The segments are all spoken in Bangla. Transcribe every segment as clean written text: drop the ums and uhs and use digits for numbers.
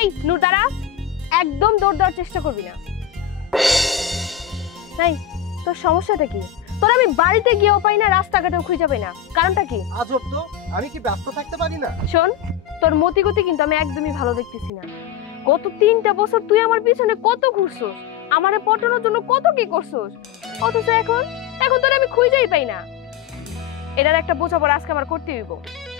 এই নূর দাঁড়া, একদম দৌড় দেওয়ার চেষ্টা করবি না। এই তোর সমস্যাটা কি? তোর আমি বাড়িতে গিয়েও পাই না, রাস্তাঘাটেও খুঁজে পাই না, কারণটা কি? আজব তো, আমি কি ব্যস্ত থাকতে পারি না? শোন, তোর মতিগতি কিন্তু আমি একদমই ভালো দেখতেছি না। গত 3টা বছর তুই আমার পিছনে কত ঘুরছস, আমারে পটানোর জন্য কত কি করছস, অথচ এখন তোর আমি খুঁজেই পাই না। এটার একটা বোঝাপড়া আজকে আমার করতে হইব।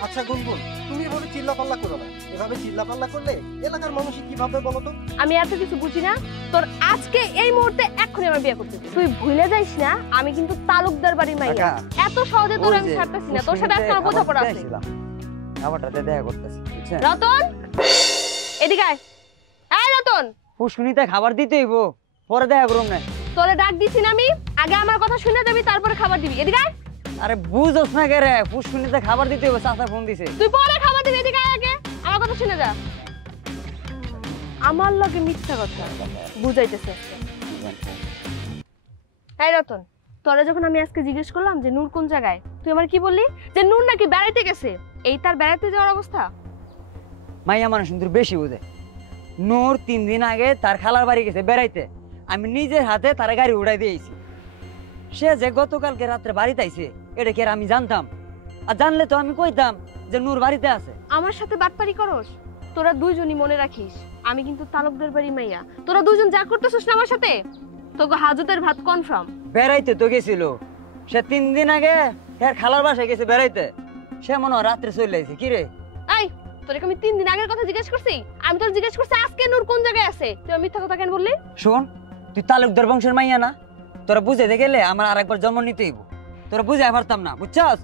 আচ্ছা গুনগুন, তুমি এভাবে চিল্লাপাল্লা করো না। এভাবে চিল্লাপাল্লা করলে এলাকার মানুষ কি ভাববে বলো তো? আমি এত কিছু বুঝি না। তোর আজকে এই মুহূর্তে এক্ষুনি আমার বিয়ে করতে হবে। তুই ভুলে যাইস না, আমি কিন্তু তালুকদার বাড়ির মাইয়া। এত সহজে তোর আমি ছাড়তেছি না। তোর সাথে আজকে আমার বোঝাপড়া আছে। আমারটাতে দেখা করতেছি, বুঝছেন? রতন, এদিকে আয়। এই রতন, পুষ্কুনিতে খাবার দিতে হইব, পরে দেখা করুম না। তোরে ডাক দিছি না আমি, আগে আমার কথা শুনে যাবি, তারপরে খাবার দিবি। এদিকে আয়। আরে বুঝছস না কে রে, পুষ্কুনিতে খাবার দিতে হইব, চাচা ফোন দিছে। তুই পরে খাবার দিবি, এদিকে আয় আগে, আমার কথা শুনে যা। আমার লগে মিথ্যা কথা বুঝাইতেছে। এই রতন, তোরে যখন আমি আজকে জিজ্ঞেস করলাম যে নূর কোন জায়গায়, তুই আমার কি বললি? যে নূর নাকি বেড়াইতে গেছে। এই তার বেড়াইতে যাওয়ার অবস্থা? মাইয়া মানুষ কিন্তু বেশি বুঝে। নূর 3 দিন আগে তার খালার বাড়ি গেছে বেড়াইতে, আমি নিজের হাতে তার গাড়ি উড়াই দিয়েছি। সে যে গতকালকে রাত্রে বাড়িতে আইছে, এটা কি আর আমি জানতাম? আর জানলে তো আমি কইতাম যে নূর বাড়িতে আছে। আমার সাথে বাটপারি করস? তোরা দুইজনই মনে রাখিস, আমি কিন্তু তালুকদার বাড়ি মাইয়া। তোরা দুজন যা করতেছিস না আমার সাথে, তোকে হাজতের ভাত কনফার্ম। বেড়াইতে তো গেছিল সে 3 দিন আগে, এর খালার বাসায় গেছে বেড়াইতে। সে মনে হয় রাত্রে চলে আইছে। কি রে এই, তোরে আমি 3 দিন আগের কথা জিজ্ঞেস করছি? আমি তোর জিজ্ঞেস করছি আজকে নূর কোন জায়গায় আছে, তুই মিথ্যা কথা কেন বললি? শোন, তুই তালুকদার বংশের মাইয়া না? তোরা বুঝাইতে গেলে আমার আরেকবার জন্ম নিতে হইব। তোরা বুঝাই পারতাম না, বুঝছস?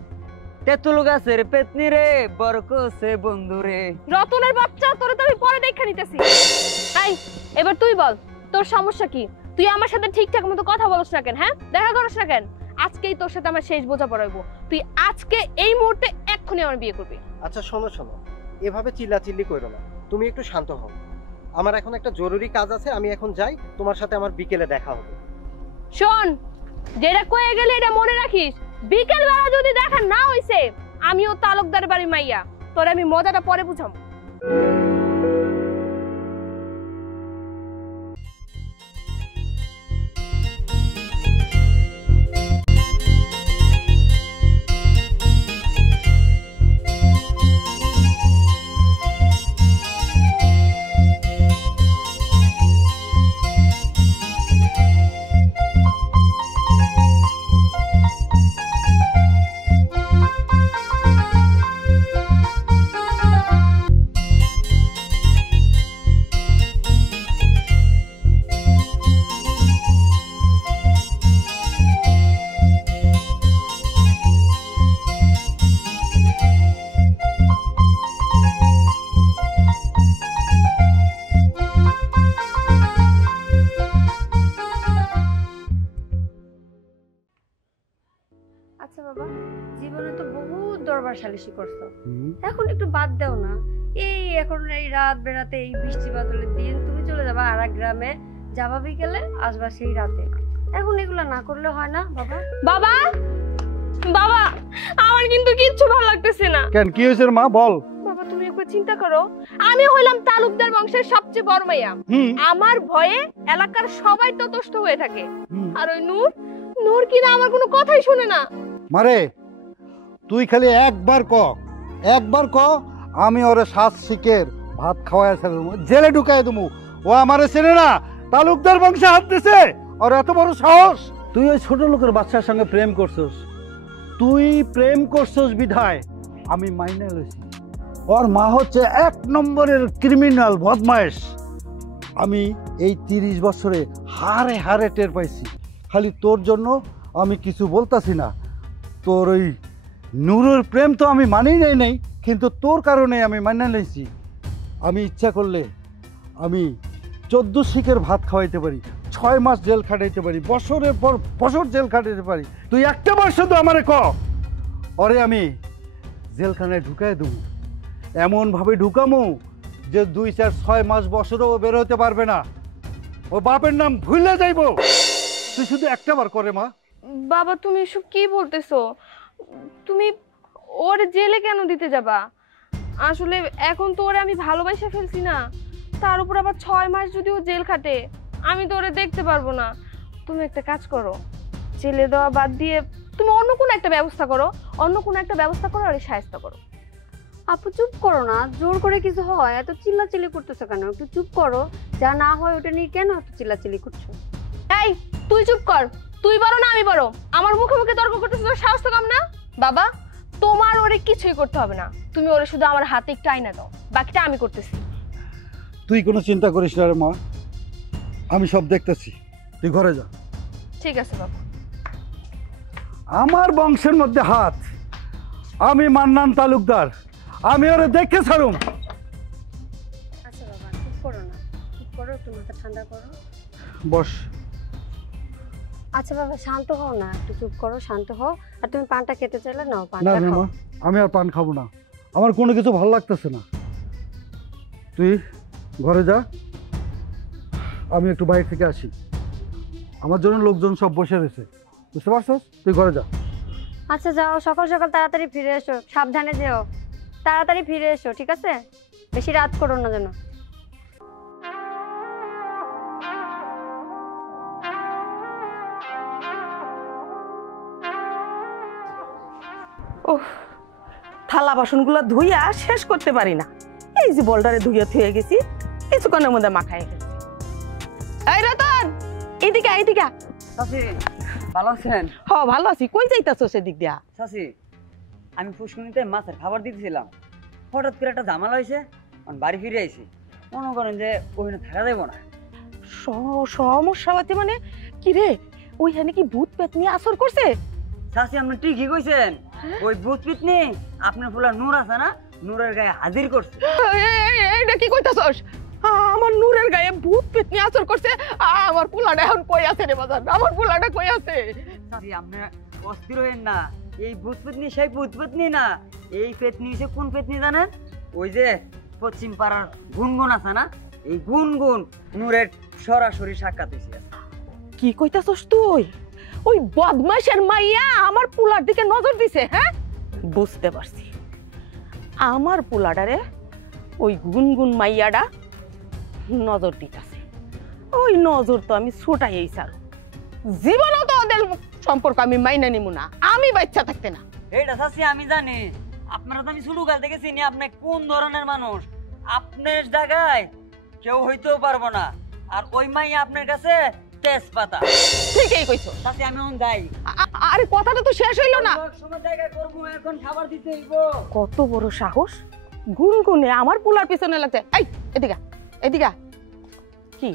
তেতুল গাছের পেতনি রে, বরকসে বন্ধু রে। রতনের বাচ্চা, তোরে তো আমি পরে দেখা নিতেছি। এই, এবার তুই বল, তোর সমস্যা কি? তুই আমার সাথে ঠিকঠাক মতো কথা বলছ না কেন? হ্যাঁ, দেখা করছ না কেন? আজকেই তোর সাথে আমার শেষ বোঝাপড়া হইব। তুই আজকে এই মুহূর্তে এক্ষুনি আমার বিয়ে করবি। আচ্ছা শোনো শোনো, এভাবে চিল্লাচিল্লি করো না, তুমি একটু শান্ত হও। আমার এখন একটা জরুরি কাজ আছে, আমি এখন যাই। তোমার সাথে আমার বিকেলে দেখা হবে। শোন, যেটা কয়ে গেলে এটা মনে রাখিস, বিকেল বেলা যদি দেখা না হইছে, আমিও তালুকদার বাড়ি মাইয়া। তোরে আমি মজাটা পরে বুঝাম। আচ্ছা বাবা, জীবনে তো বহুত দরবার সালিশি করছো, এখন একটু বাদ দাও না। এই এখন এই রাত বেড়াতে, এই বৃষ্টি বাদলের দিন তুমি চলে যাবা আরেক গ্রামে, যাবা বিকেলে, আসবা সেই রাতে। এখন এগুলো না করলে হয় না বাবা? বাবা, বাবা, আমার কিন্তু কিচ্ছু ভালো লাগতেছে না। কেন, কি হয়েছে মা? বল। বাবা তুমি একবার চিন্তা করো, আমি হইলাম তালুকদার বংশের সবচেয়ে বড় মাইয়া। আমার ভয়ে এলাকার সবাই ততষ্ট হয়ে থাকে। আর ওই নূর, নূর কিনা আমার কোনো কথাই শুনে না। মারে, তুই খালি একবার ক, আমি ওরে 7 শিকের ভাত খাওয়ায় জেলে ঢুকাই দেবো। ও আমারে চেনে না, তালুকদার বংশে হাত দিছে। আর এত বড় সাহস! তুই ওই ছোট লোকের বাচ্চার সঙ্গে প্রেম করছস। বিধায় আমি মাইনে লইছি। ওর মা হচ্ছে 1 নম্বরের ক্রিমিনাল, বদমাইশ। আমি এই 30 বছরে হারে হারে টের পাইছি। খালি তোর জন্য আমি কিছু বলতাছি না। তোর ওই নূরের প্রেম তো আমি মানেই নাই, কিন্তু তোর কারণে আমি মাইনা নিয়েছি। আমি ইচ্ছা করলে আমি 14 শিকের ভাত খাওয়াইতে পারি, 6 মাস জেল খাটাইতে পারি, বছরের পর বছর জেল খাটাইতে পারি। তুই একটা বার শুধু আমারে ক, ওরে আমি জেলখানায় ঢুকাই দেবো। এমনভাবে ঢুকামো যে 2, 4, 6 মাস বছরও বের হতে পারবে না। ও বাপের নাম ভুলে যাইব। তুই শুধু একটা বার করে মা। বাবা তুমি এসব কি বলতেছো? তুমি ওর জেলে কেন দিতে যাবা? আসলে এখন তো ওরে আমি ভালোবাসা ফেলছি না, তার উপর আবার 6 মাস যদি ও জেল খাটে, আমি তো ওরে দেখতে পারবো না। তুমি একটা কাজ করো, জেলে দেওয়া বাদ দিয়ে তুমি অন্য কোনো একটা ব্যবস্থা করো, আর সাহায্য করো। আপু চুপ করো না, জোর করে কিছু হয় এত চিল্লাচিল্লি করতেছো কেন? একটু চুপ করো, যা না হয় ওটা নিয়ে কেন এত চিল্লাচিল্লি করছো? এই তুই চুপ কর, তুই বড় না আমি বড়? আমার মুখে মুখে তর্ক করতেছিস, তোর সাহস তো কম না? বাবা, তোমার ওরে কিছুই করতে হবে না, তুমি ওরে শুধু আমার হাতে একটু আইনা দাও, বাকিটা আমি করতেছি। তুই কোনো চিন্তা করিস না রে মা, আমি সব দেখতেছি, তুই ঘরে যা। ঠিক আছে বাবা। আমার বংশের মধ্যে হাত, আমি মান্নান তালুকদার, আমি ওরে দেখে ছাড়ুম। আচ্ছা বাবা চুপ করো না, চুপ করো, একটু মাথা ঠান্ডা করো। বস। আচ্ছা বাবা শান্ত হও না, একটু চুপ করো, শান্ত হও। আর তুমি পানটা খেতে চাইলে নাও, না পানটা রে খাও। মা, আমি আর পান খাবো না, আমার কোনো কিছু ভালো লাগতেছে না। তুই ঘরে যা, আমি একটু বাইরে থেকে আসি, আমার জন্য লোকজন সব বসে রয়েছে, বুঝতে পারছস? তুই ঘরে যা। আচ্ছা যাও, সকাল সকাল তাড়াতাড়ি ফিরে এসো, সাবধানে যেও, তাড়াতাড়ি ফিরে এসো, ঠিক আছে? বেশি রাত করো না যেন। ওহ, থালা বাসনগুলো ধুইয়া শেষ করতে পারি না। এই যে বলটারে ধুইয়া থুয়ে গেছি, কিছুক্ষণের মধ্যে মাখায় গেছি। এই রতন, এদিকে এদিকে। চাচি ভালো আছেন? হ ভালো আছি, কই যাইতাছো সেদিক দিয়া? চাচি আমি পুষ্কুনিতে মাছের খাবার দিতেছিলাম, হঠাৎ করে একটা ঝামেলা হয়েছে, বাড়ি ফিরে আইছি। মনে করেন যে ওখানে থাকা যাবো না। সমস্যা হচ্ছে মানে কি রে? ওইখানে কি ভূত পেতনি আসর করছে? চাচি আপনি ঠিকই কইছেন, ওই ভূত পিতনি আপনার ফুলা নূর আছে না, নূরের গায়ে হাজির করছে। এইটা কি কইতাছস? আমার নূরের গায়ে ভূত পেতনি আসর করছে? আমার পোলাটা এখন কই আছে রে বাজার? আমার পোলাটা কই আছে? চাচি আপনি অস্থির হইেন না, এই ভূত পেতনি সেই ভূত পেতনি না, এই পেতনি হচ্ছে কোন পেতনি জানেন? ওই যে পশ্চিম পাড়ার গুনগুন আছে না, এই গুনগুন নূরের সরাসরি সাক্ষাৎ হয়েছে। কি কইতাছস তুই? ওই বদমাইশের মাইয়া আমার পোলার দিকে নজর দিছে? হ্যাঁ, বুঝতে পারছি। আমার পোলাডারে ওই গুনগুন মাইয়াডা নজর দিতেছে। ওই নজর তো আমি ছুটাইই ছাড়, জীবনও তো ওদের সম্পর্ক আমি মাইনা নিব না, আমি বাচ্চা থাকতে না। এইটা চাচি আমি জানি, আপনারা তো আমি শুরু কাল থেকে চিনি আপনি কোন ধরনের মানুষ। আপনার জায়গায় কেউ হইতেও পারবো না, আর ওই মাই আপনার কাছে তেজপাতা। ঠিকই কইছো চাচি আমি এখন যাই। আরে কথাটা তো শেষ হইলো না। সময় জায়গায় করবো, এখন খাবার দিতে হইব। কত বড় সাহস, গুনগুনে আমার পোলার পিছনে লাগছে। এই এদিকে এদিকে, কি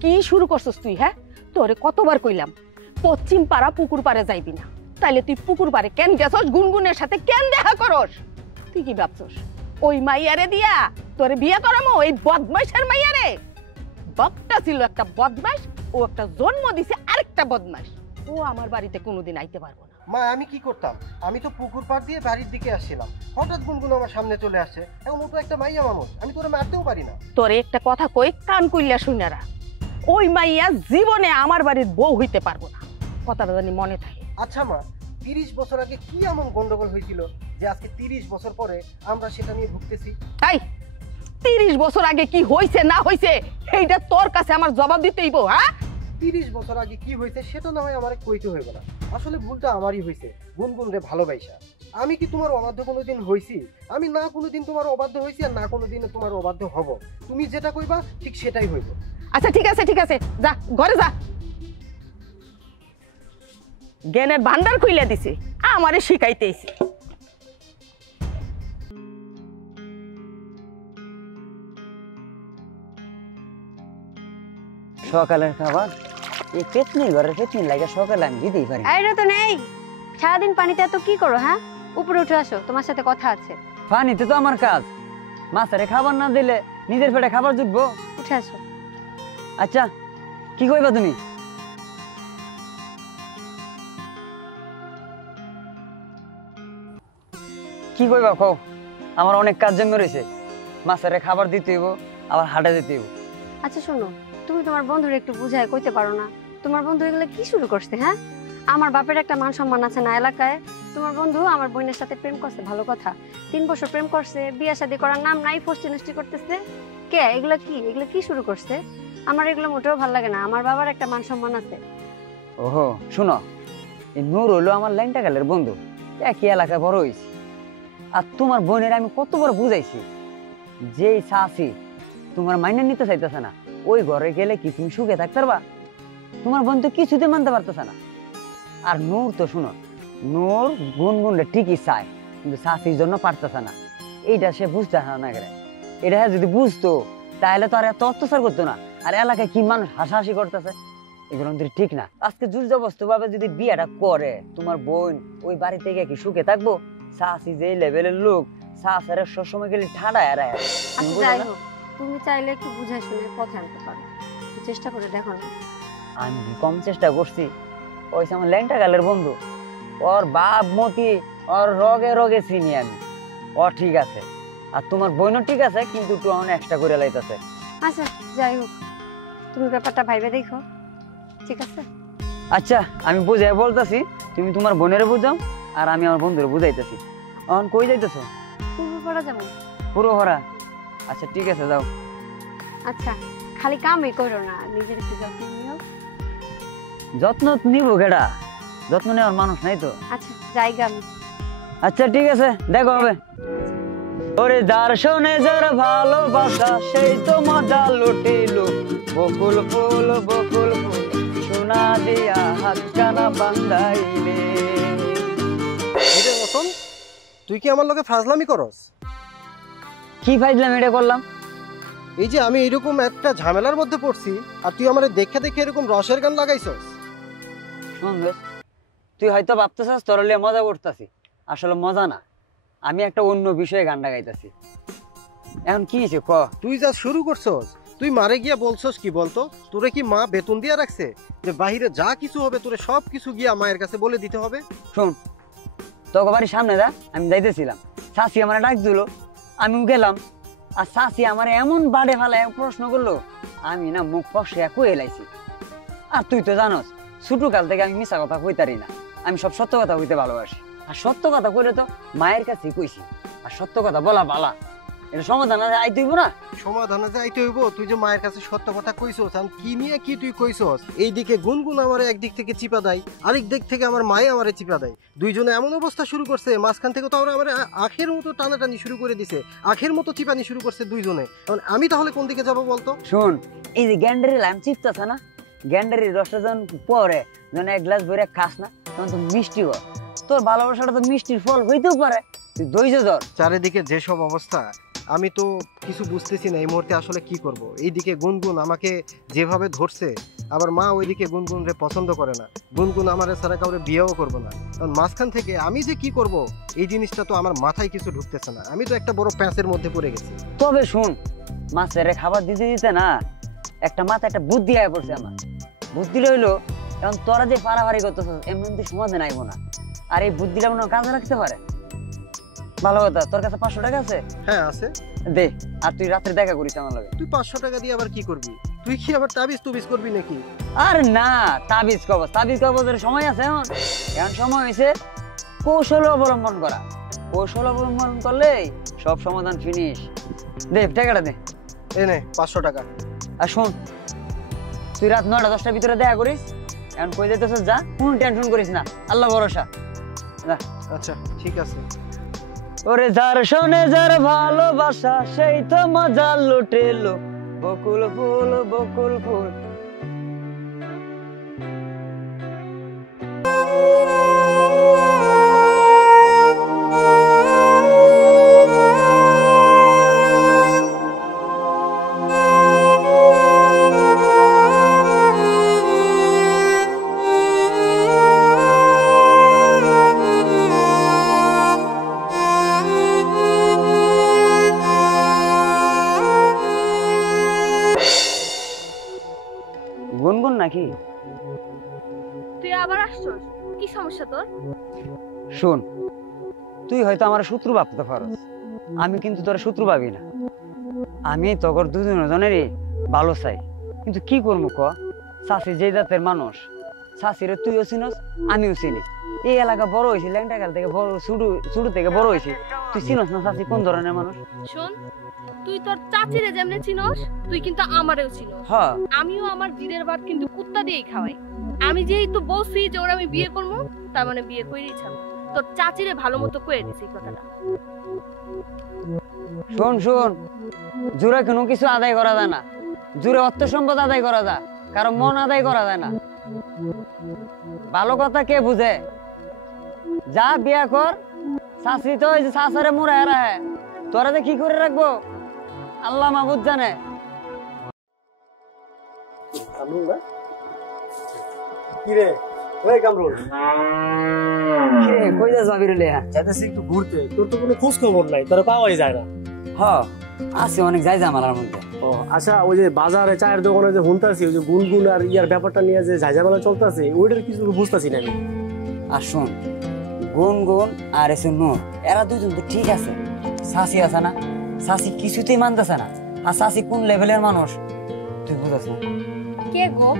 কি শুরু করছস তুই? হ্যাঁ, তোরে কতবার কইলাম পশ্চিম পাড়া পুকুর পাড়ে যাইবি না, তাইলে তুই পুকুর পাড়ে কেন গেছস? গুনগুনের সাথে কেন দেখা করস? তুই কি ভাবছস ওই মাইয়ারে দিয়া তোরে বিয়ে করামো? ওই বদমাইশের মাইয়ারে? বকটা ছিল একটা বদমাইশ, ও একটা জন্ম দিছে আরেকটা বদমাইশ। ও আমার বাড়িতে কোনোদিন আইতে পারবো না। মা আমি কি করতাম? আমি তো পুকুর পাড় দিয়ে বাড়ির দিকে আসছিলাম, হঠাৎ গুনগুন আমার সামনে চলে আসছে। এখন ও তো একটা মাইয়া মানুষ, আমি তোরে মারতেও পারি না। তোরে একটা কথা কই, কান কইলা শুনারা, ওই মাইয়া জীবনে আমার বাড়ির বউ হইতে পারবো না, কথাটা জানি মনে থাকে। আচ্ছা মা, 30 বছর আগে কি এমন গন্ডগোল হয়েছিল যে আজকে 30 বছর পরে আমরা সেটা নিয়ে ভুগতেছি? তাই 30 বছর আগে কি হইছে না হইছে এইটা তোর কাছে আমার জবাব দিতেইব? হ্যাঁ, 30 বছর আগে কি হয়েছে সেটা না হয় আমার কইতে হইব না। আসলে ভুলটা আমারই হয়েছে, গুনগুন রে ভালোবাসা। আমি কি তোমার অবাধ্য কোনোদিন হইছি? আমি না কোনোদিন তোমার অবাধ্য হইছি, আর না কোনোদিন তোমার অবাধ্য হব। তুমি যেটা কইবা ঠিক সেটাই হইব। আচ্ছা ঠিক আছে, ঠিক আছে, যা ঘরে যা। জ্ঞানের ভান্ডার খুইলা দিছে, আমারে শিখাইতেইছে। সকালের খাবার এই পেতনি ঘরের পেতনি লাগে, সকালে আমি দিতেই পারি। এই রে তো নেই, সারাদিন পানিতে এত কি করো? হ্যাঁ, উপরে উঠে আসো, তোমার সাথে কথা আছে। পানিতে তো আমার কাজ, মাছের খাবার না দিলে নিজের পেটে খাবার জুটবো? উঠে আসো। আচ্ছা কি কইবা তুমি? কি কইবা কও? আমার অনেক কাজ জমে রয়েছে, মাছের খাবার দিতে হইব, আবার হাটে দিতে হইব। আচ্ছা শোনো, তুমি তোমার বন্ধুর একটু বুঝায় কইতে পারো না? তোমার বন্ধু এগুলো কি শুরু করছে? হ্যাঁ, আমার বাপের একটা মান সম্মান আছে না এলাকায়, তোমার বন্ধু আমার বোনের সাথে প্রেম করছে, ভালো কথা। 3 বছর প্রেম করছে, বিয়ে শাদী করার নাম নাই, ফষ্টি নষ্টি করতেছে। কে এগুলা কি শুরু করছে? আমার এগুলো মোটেও ভালো লাগে না। আমার বাবার একটা মান সম্মান আছে। ওহো শুনো, এই নূর হলো আমার ল্যাংটা গালের বন্ধু, একই এলাকায় বড় হয়েছি। আর তোমার বোনের আমি কতবার বুঝাইছি যে এই চাচি তোমার মাইনে নিতে চাইতেছে না, ওই ঘরে গেলে কি তুমি সুখে থাকতে পারবা? তোমার বোন তো কিছুতে মানতে পারতেছে না। আর নূর তো শুনো, নূর গুনগুনটা ঠিকই চায়, কিন্তু চাচির জন্য পারতেছে না। এইটা সে বুঝতে না গেলে, এটা যদি বুঝতো তাহলে তো আর এত অত্যাচার করতো না। আর এলাকায় কি মানুষ হাসাহাসি করতেছে, এগুলো কিন্তু ঠিক না। আজকে জবরদস্ত ভাবে যদি বিয়েটা করে, তোমার বোন ওই বাড়ি থেকে কি সুখে থাকবো? চাচি যে লেভেলের লোক, চাচারে সবসময় গেলে ঠাডা এড়ায়। আচ্ছা যাই হোক, তুমি চাইলে একটু বুঝাই শুনে পথে আনতে পারো, একটু চেষ্টা করে দেখো না। আমি কি কম চেষ্টা করছি? ওই আমার ল্যাংটা গালের বন্ধু, ওর বাপ মতি, ওর রগে রগে চিনি আমি। ও ঠিক আছে, আর তোমার বোনও ঠিক আছে, কিন্তু একটু অনেক এক্সট্রা করে লাইতেছে। আচ্ছা যাই হোক, তুমি ব্যাপারটা ভাইবে দেখো, ঠিক আছে? আচ্ছা আমি বুঝাই বলতেছি, তুমি তোমার বোনের বুঝাও আর আমি আমার বন্ধুরে বুঝাইতেছি। এখন কই যাইতেছো? পূর্ব পাড়া যাবো। পুরো ভরা? আচ্ছা ঠিক আছে যাও। আচ্ছা খালি কামই করো না, নিজের একটু যত্ন নিও। যত্ন নিব কেডা? যত্ন নেওয়ার মানুষ নাই তো। আচ্ছা জায়গা আমি। আচ্ছা ঠিক আছে, দেখো হবে। ওরে যার শোনে যার ভালোবাসা, সেই তো মজা লুটিল। বকুল ফুল সোনা দিয়া হাতখানা বান্ধাইলে। এরে রতন, তুই কি আমার লগে ফাজলামি করস? কি ফাইজলাম এটা করলাম? এই যে আমি এরকম একটা ঝামেলার মধ্যে পড়ছি, আর তুই আমারে দেখে দেখে এরকম রসের গান লাগাইছস। শোন দোস্ত, তুই হয়তো ভাবতেছস তোর লিয়ে মজা করতেছি, আসলে মজা না, আমি একটা অন্য বিষয়ে গানটা গাইতেছি। এখন কি হয়েছে ক? তুই যা শুরু করছস, তুই মারে গিয়া বলছস কি বলতো? তোরে কি মা বেতন দিয়া রাখছে যে বাহিরে যা কিছু হবে তোরে সব কিছু গিয়া মায়ের কাছে বলে দিতে হবে? শোন, তোকে বাড়ির সামনে দা আমি যাইতেছিলাম, চাষি আমার ডাক দিল, আমিও গেলাম। আর চাষি আমার এমন বাড়ে ফেলায় প্রশ্ন করলো, আমি না মুখ ফসে কয়ে এলাইছি। আর তুই তো জানোস ছোট কাল থেকে আমি মিশা কথা কইতারি না, আমি সব সত্য কথা কইতে ভালোবাসি। আর সত্য কথা কইলে তো মায়ের কাছে কইছি, আর সত্য কথা বলা বালা, এটা সমাধান আইতে হইব না? সমাধানে যাইতে হইব। তুই যে মায়ের কাছে সত্য কথা কইছস, আমি কি নিয়ে কি তুই কইছস? এইদিকে গুনগুন আমারে একদিক থেকে চিপা দেয়, আরেক দিক থেকে আমার মায়ে আমারে চিপা দেয়। দুইজনে এমন অবস্থা শুরু করছে, মাঝখান থেকে তো ওরা আমার আখের মতো টানাটানি শুরু করে দিছে, আখের মতো চিপানি শুরু করছে দুইজনে। এখন আমি তাহলে কোন দিকে যাবো বলতো? শোন, এই যে গ্যান্ডারি লাইম চিপতাছে না, গ্যান্ডারির রসটা যখন পরে, যখন এক গ্লাস ভরে খাস না, তখন তো মিষ্টি হয়। তোর ভালোবাসাটা তো মিষ্টির ফল হইতেও পারে, তুই ধৈর্য ধর। চারিদিকে যেসব অবস্থা, আমি তো কিছু বুঝতেছি না এই মুহূর্তে আসলে কি করব। এইদিকে গুনগুন আমাকে যেভাবে ধরছে, আবার মা ওইদিকে গুনগুন রে পছন্দ করে না, গুনগুন আমার ছাড়া কাউরে বিয়েও করবো না। কারণ মাঝখান থেকে আমি যে কি করব এই জিনিসটা তো আমার মাথায় কিছু ঢুকতেছে না। আমি তো একটা বড় প্যাঁচের মধ্যে পড়ে গেছি। তবে শুন, মাছের খাবার দিতে দিতে না একটা মাথা একটা বুদ্ধি আয় পড়ছে আমার। বুদ্ধি রইলো, এখন তোরা যে পারাপারি করতেছ এমনি সমাধান আইব না। আর এই বুদ্ধিটা মনে হয় কাজে রাখতে পারে। ভালো কথা, তোর কাছে 500 টাকা আছে? হ্যাঁ আছে। দে, আর তুই রাত্রে দেখা করিস আমার লগে। তুই 500 টাকা দিয়ে আবার কি করবি? তুই কি আবার তাবিজ তুবিজ করবি নাকি? আর না, তাবিজ কবজের সময় আছে এখন। এখন সময় হয়েছে কৌশল অবলম্বন করা। কৌশল অবলম্বন করলেই সব সমাধান ফিনিশ। দে টাকাটা দে। এ নে 500 টাকা। আর শোন, তুই রাত 9টা-10টার ভিতরে দেখা করিস। এখন কই যাইতেছিস যা, কোনো টেনশন করিস না, আল্লাহ ভরসা। আচ্ছা ঠিক আছে। ওরে যার শোনে যার ভালোবাসা, সেই তো মজা লুটেলো। বকুল ফুল গুনগুন নাকি? তুই আবার আসছস, কি সমস্যা তোর? শোন, তুই হয়তো আমার শত্রু ভাবতে পারস, আমি কিন্তু তোর শত্রু ভাবি না। আমি তোর দুজনেরই ভালো চাই, কিন্তু কি করবো ক? চাষি যে জাতের মানুষ, শাশিরে তুইও চিনস আমিও চিনি এই এলাকা বড় হয়েছি ল্যাংটা কাল থেকে বড় ছোট থেকে বড় হয়েছি তুই চিনস না শাশি কোন ধরনের মানুষ শোন তুই তোর চাচিরে যেমনে চিনস তুই কিন্তু আমারেও চিনস হ্যাঁ আমিও আমার জিদের ভাত কিন্তু কুত্তা দিয়েই খাওয়াই আমি যেই তো বলছি যে ওরা আমি বিয়ে করবো তার মানে বিয়ে করেই ছাড়বো তোর চাচিরে ভালো মতো কয়ে দিছি এই কথাটা শোন শোন জোরে কোনো কিছু আদায় করা যায় না জোরে অর্থ সম্পদ আদায় করা যায় কারণ মন আদায় করা যায় না ভালো কথা কে বুঝে যা বিয়া কর শাশি তো ওই যে শাশারে মুড়ে রাখে তোরা যে কি করে রাখবো আল্লাহ মাহবুদ জানে কিরে ওই কামরুল কিরে কই যা যাবি রে যাইতেছি একটু ঘুরতে তোর তো কোনো খোঁজ খবর নাই তোর পাওয়াই যায় না হ আছে অনেক যাই জামালার মধ্যে ও আচ্ছা ওই যে বাজারে চায়ের দোকানে যে হুনতাছি ওই যে গুনগুন আর ইয়ার ব্যাপারটা নিয়ে যে ঝাইঝামেলা চলতেছে ওইটার কিছু বুঝতেছি না আমি আর শোন গুনগুন আর এসে নূর এরা দুজন তো ঠিক আছে শাশি আছে না শাশি কিছুতেই মানতেছে না আর শাশি কোন লেভেলের মানুষ তুই বুঝাস না কে গো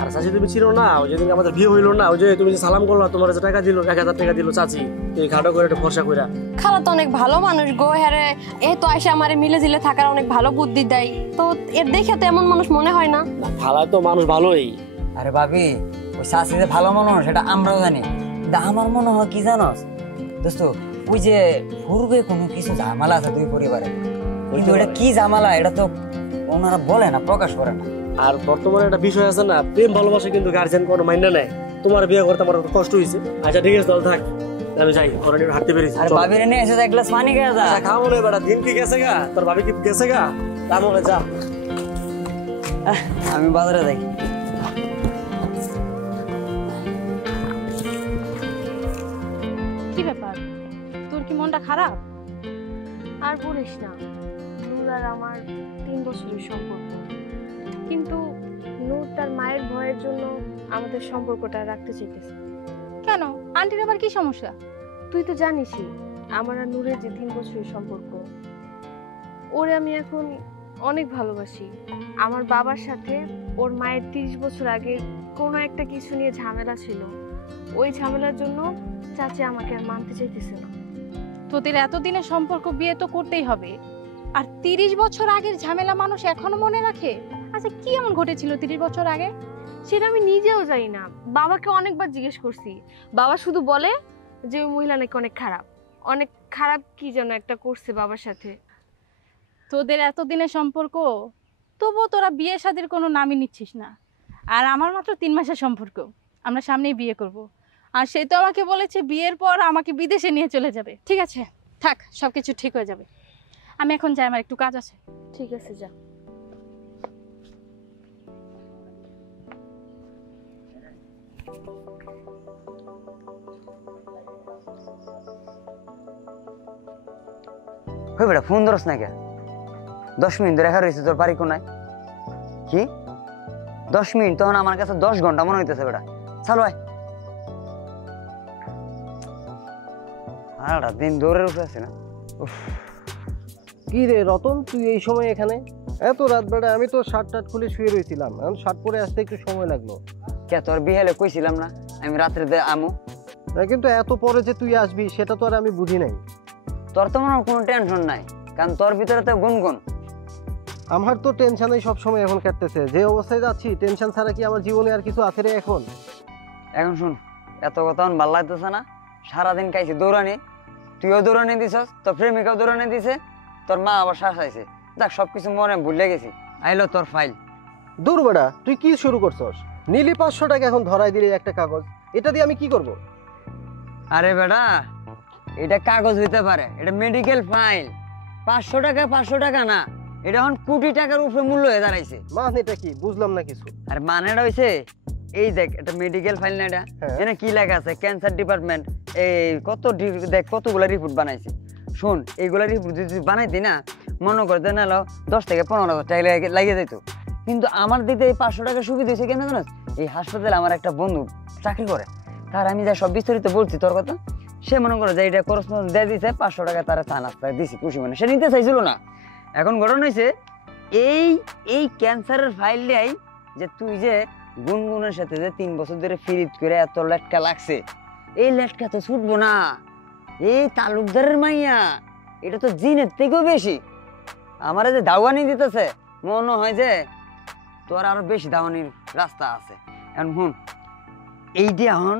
আর চাচি তুমি ছিল না ওই যেদিন আমাদের বিয়ে হইলো না ওই যে তুমি যে সালাম করলা তোমার যে টাকা দিল 1000 টাকা দিল চাচি তুমি ঘাটো করে একটা ফর্সা কইরা খালা তো অনেক ভালো মানুষ গো হ্যারে এই তো আইসা আমারে মিলে জিলে থাকার অনেক ভালো বুদ্ধি দেয় তো এর দেখে তো এমন মানুষ মনে হয় না না খালা তো মানুষ ভালোই আরে ভাবি ওই শাশি যে ভালো মানুষ সেটা আমরাও জানি কিন্তু আমার মনে হয় কি জানোস দোস্ত ওই যে পূর্বে কোনো কিছু ঝামেলা আছে দুই পরিবারে কিন্তু এটা কি ঝামেলা এটা তো ওনারা বলে না প্রকাশ করে না আর বর্তমানে একটা বিষয় আছে না প্রেম ভালোবাসা কিন্তু গার্জিয়ান কোনো মাইন্ড নাই তোমার বিয়ে করতে আমার কষ্ট হয়েছে আচ্ছা ঠিক আছে তাহলে থাক আমি যাই ঘরে নিয়ে হাঁটতে পেরেছি আর ভাবিরে নিয়ে এসে এক গ্লাস পানি খেয়ে যা খাওয়া নেই বেটা দিন কি গেছে গা তোর ভাবি কি গেছে গা তাহলে যা আমি বাজারে যাই কি ব্যাপার তোর কি মনটা খারাপ আর বলিস না নূর আর আমার 3 বছরের সম্পর্ক কিন্তু নূর তার মায়ের ভয়ের জন্য আমাদের সম্পর্কটা রাখতে চাইতেছে কেন আন্টির আবার কি সমস্যা তুই তো জানিসই আমার আর নূরের যে 3 বছরের সম্পর্ক ওরে আমি এখন অনেক ভালোবাসি আমার বাবার সাথে ওর মায়ের 30 বছর আগে কোনো একটা কিছু নিয়ে ঝামেলা ছিল ওই ঝামেলার জন্য চাচি আমাকে আর মানতে চাইতেছে না তোদের এতদিনের সম্পর্ক বিয়ে তো করতেই হবে আর 30 বছর আগের ঝামেলা মানুষ এখনো মনে রাখে আচ্ছা কি এমন ঘটেছিল 30 বছর আগে সেটা আমি নিজেও জানি না বাবাকে অনেকবার জিজ্ঞেস করছি বাবা শুধু বলে যে ওই মহিলা নাকি অনেক খারাপ কি যেন একটা করছে বাবার সাথে তোদের এতদিনের সম্পর্ক তবুও তোরা বিয়ে শাদীর কোনো নামই নিচ্ছিস না আর আমার মাত্র 3 মাসের সম্পর্ক আমরা সামনেই বিয়ে করব আর সে তো আমাকে বলেছে বিয়ের পর আমাকে বিদেশে নিয়ে চলে যাবে ঠিক আছে থাক সবকিছু ঠিক হয়ে যাবে আমি এখন যাই আমার একটু কাজ আছে ঠিক আছে যা হই বেটা ফোন ধরস না কে 10 মিনিট ধরে রয়েছে তোর বাড়ি কোনায় কি 10 মিনিট তখন আমার কাছে 10 ঘন্টা মনে হইতেছে বেটা চালু আয় আর দিন দৌড়ের উপরে আছে না কি রে রতন তুই এই সময় এখানে এত রাত বেড়া আমি তো শার্ট টাট খুলে শুয়ে রয়েছিলাম এখন শার্ট পরে আসতে একটু সময় লাগলো কে তোর বিহেলে কইছিলাম না আমি রাত্রে আমু না কিন্তু এত পরে যে তুই আসবি সেটা তো আর আমি বুঝি নাই তোর তো মনে হয় কোনো টেনশন নাই কারণ তোর ভিতরে তো গুনগুন আমার তো টেনশনই সব সময় এখন কাটতেছে যে অবস্থায় যাচ্ছি টেনশন ছাড়া কি আমার জীবনে আর কিছু আছে রে এখন এখন শুন এত কথা আমার ভাল লাগতেছে না সারাদিন খাইছি দৌড়ানি তুইও দৌড়ানি দিছস তোর প্রেমিকাও দৌড়ানি দিছে তোর মা আবার শাসাইছে দেখ সবকিছু মনে ভুলে গেছি আইলো তোর ফাইল দূর বেড়া তুই কি শুরু করছস নীলি 500 টাকা এখন ধরাই দিলে একটা কাগজ এটা দিয়ে আমি কি করব আরে বেটা এটা কাগজ হইতে পারে এটা মেডিকেল ফাইল 500 টাকা না এটা এখন কোটি টাকার উপরে মূল্য হয়ে দাঁড়াইছে মানে এটা কি বুঝলাম না কিছু আর মানেটা হইছে এই দেখ এটা মেডিকেল ফাইল না এটা হ্যাঁ। এখানে কি লেখা আছে ক্যান্সার ডিপার্টমেন্ট এই দেখ কতগুলা রিপোর্ট বানাইছে শোন এইগুলা রিপোর্ট যদি বানাইতি না মনে করতে না 10 থেকে 15,000 টাকা লাগিয়ে যেত কিন্তু আমার দিতে এই 500 টাকা সুবিধা হয়েছে কেন জানোস এই হাসপাতালে আমার একটা বন্ধু চাকরি করে তার আমি যা সব বিস্তারিত বলছি তোর কথা সে মনে করে যে এটা করসপন্ডেন্স দিয়ে দিছে 500 টাকা তারা চা নাস্তা দিছি খুশি মনে সে নিতে চাইছিল না এখন ঘটনা হয়েছে এই ক্যান্সারের ফাইল দেয় যে তুই যে গুনগুনের সাথে যে 3 বছর ধরে ফিরিত করে এত লেটকা লাগছে, এই লেটকা তো ছুটবো না। এই তালুকদারের মাইয়া, এটা তো জিনের থেকেও বেশি। আমারে যে দাওয়ানি দিতেছে, মনে হয় যে তোর আরো বেশি দাওয়ানির রাস্তা আছে। এখন হুন, এই যে এখন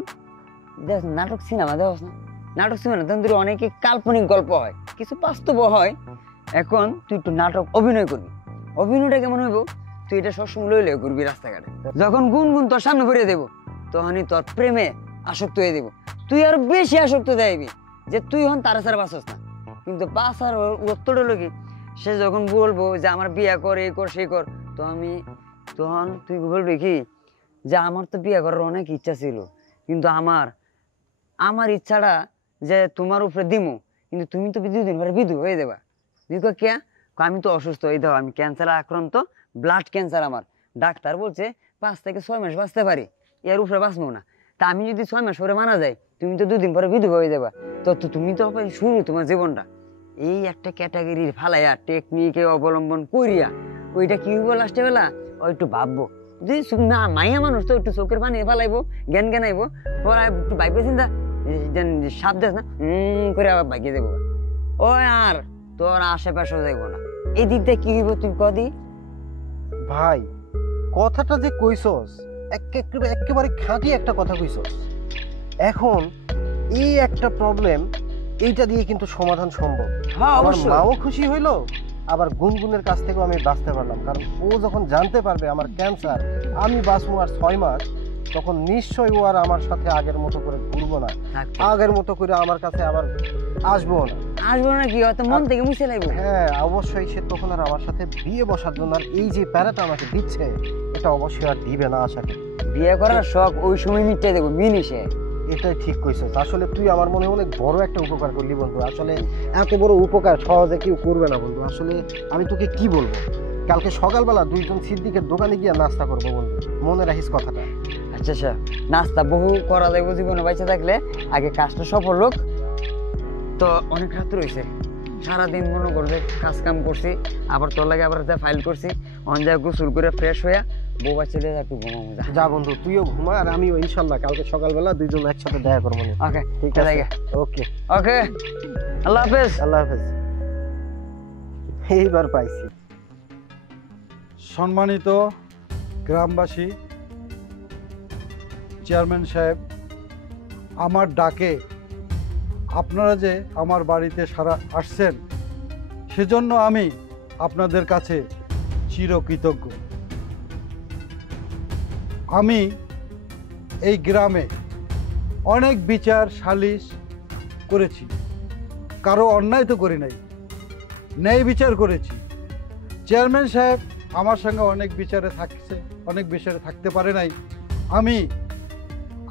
দেখ নাটক সিনেমা দেখ না, নাটক সিনেমা তখন অনেকে কাল্পনিক গল্প হয়, কিছু বাস্তব হয়। এখন তুই একটু নাটক অভিনয় করবি। অভিনয়টা কেমন হইব, তুই এটা সবসময় লইলে করবি রাস্তাঘাটে। যখন গুনগুন তোর সামনে ভরিয়ে দেবো, তখনই তোর প্রেমে আসক্ত হয়ে দেবো। তুই আরো বেশি আসক্ত দেবি যে তুই হন তারা ছাড়া বাঁচস না। কিন্তু বাঁচার উত্তর হলো কি, সে যখন বলবো যে আমার বিয়ে কর, এই কর, সেই কর, তখন তুই বলবি কি যে আমার তো বিয়ে করার অনেক ইচ্ছা ছিল, কিন্তু আমার ইচ্ছাটা যে তোমার উপরে দিমু, কিন্তু তুমি তো 2 দিন পরে বিধু হয়ে দেবা। কে? আমি তো অসুস্থ, এই দাও আমি ক্যান্সারে আক্রান্ত, ব্লাড ক্যান্সার আমার। ডাক্তার বলছে 5 থেকে 6 মাস বাঁচতে পারি, এর উপরে বাঁচবো না। তা আমি যদি 6 মাস পরে মারা যাই, তুমি তো 2 দিন পরে বিধু হয়ে যাবা। তো তুমি তো শুরু তোমার জীবনটা এই একটা ক্যাটাগরির ফালাইয়া টেকনিকে অবলম্বন করিয়া ওইটা কি হইব লাস্টে বেলা ও একটু ভাববো যে না মাইয়া মানুষ তো একটু চোখের পানি ফালাইবো, জ্ঞান জ্ঞানাইবো, পরে একটু ভাইবে চিন্তা সাপ দেস না করে আবার ভাগিয়ে দেবো। ও আর তোর আশেপাশেও যাইবো না। এই দিকটা কি হইব তুই কদি? ভাই কথাটা যে কইছস একেবারে খাঁটি একটা কথা কইছস। এখন এই একটা প্রবলেম, এইটা দিয়ে কিন্তু সমাধান সম্ভব। হ্যাঁ, আমার অবশ্যই। মাও খুশি হইলো, আবার গুনগুনের কাছ থেকেও আমি বাঁচতে পারলাম। কারণ ও যখন জানতে পারবে আমার ক্যান্সার, আমি বাঁচবো আর 6 মাস, তখন নিশ্চয়ই ও আর আমার সাথে আগের মতো করে ঘুরবো না, আগের মতো করে আমার কাছে আবার আসবো না। আসবো না কি, হয়তো মন থেকে মুছে লাগবে। হ্যাঁ অবশ্যই, সে তখন আর আমার সাথে বিয়ে বসার জন্য আর এই যে প্যারাটা আমাকে দিচ্ছে, এটা অবশ্যই আর দিবে না আশা করি। বিয়ে করার শখ ওই সময় মিটে দেবো মিনিশে। এটাই ঠিক কইছস। আসলে তুই আমার মনে অনেক বড় একটা উপকার করলি বন্ধু। আসলে এত বড় উপকার সহজে কেউ করবে না বন্ধু। আসলে আমি তোকে কি বলবো, কালকে সকালবেলা 2 জন সিদ্দিকের দোকানে গিয়ে নাস্তা করবো বন্ধু, মনে রাখিস কথাটা। আচ্ছা আচ্ছা, নাস্তা বহু করা যাইব জীবনে বাইচে থাকলে, আগে কাজটা সফল হোক। তো অনেক রাত রয়েছে, সারাদিন মনে করবে কাজ কাম করছি, আবার তোর লাগে আবার ফাইল করছি, অঞ্জা গোসল করে ফ্রেশ হইয়া বউ বাচ্চা দিয়ে একটু ঘুমাবো। যা বন্ধু, তুইও ঘুমা আর আমিও ইনশাল্লাহ কালকে সকালবেলা 2 জন একসাথে দেখা করবো। ওকে ঠিক আছে, ওকে ওকে, আল্লাহ হাফেজ। আল্লাহ হাফেজ। এইবার পাইছি। সম্মানিত গ্রামবাসী, চেয়ারম্যান সাহেব, আমার ডাকে আপনারা যে আমার বাড়িতে আসছেন, সেজন্য আমি আপনাদের কাছে চিরকৃতজ্ঞ। আমি এই গ্রামে অনেক বিচার সালিশ করেছি, কারো অন্যায় তো করি নাই, ন্যায় বিচার করেছি। চেয়ারম্যান সাহেব আমার সঙ্গে অনেক বিচারে থাকতে পারে নাই। আমি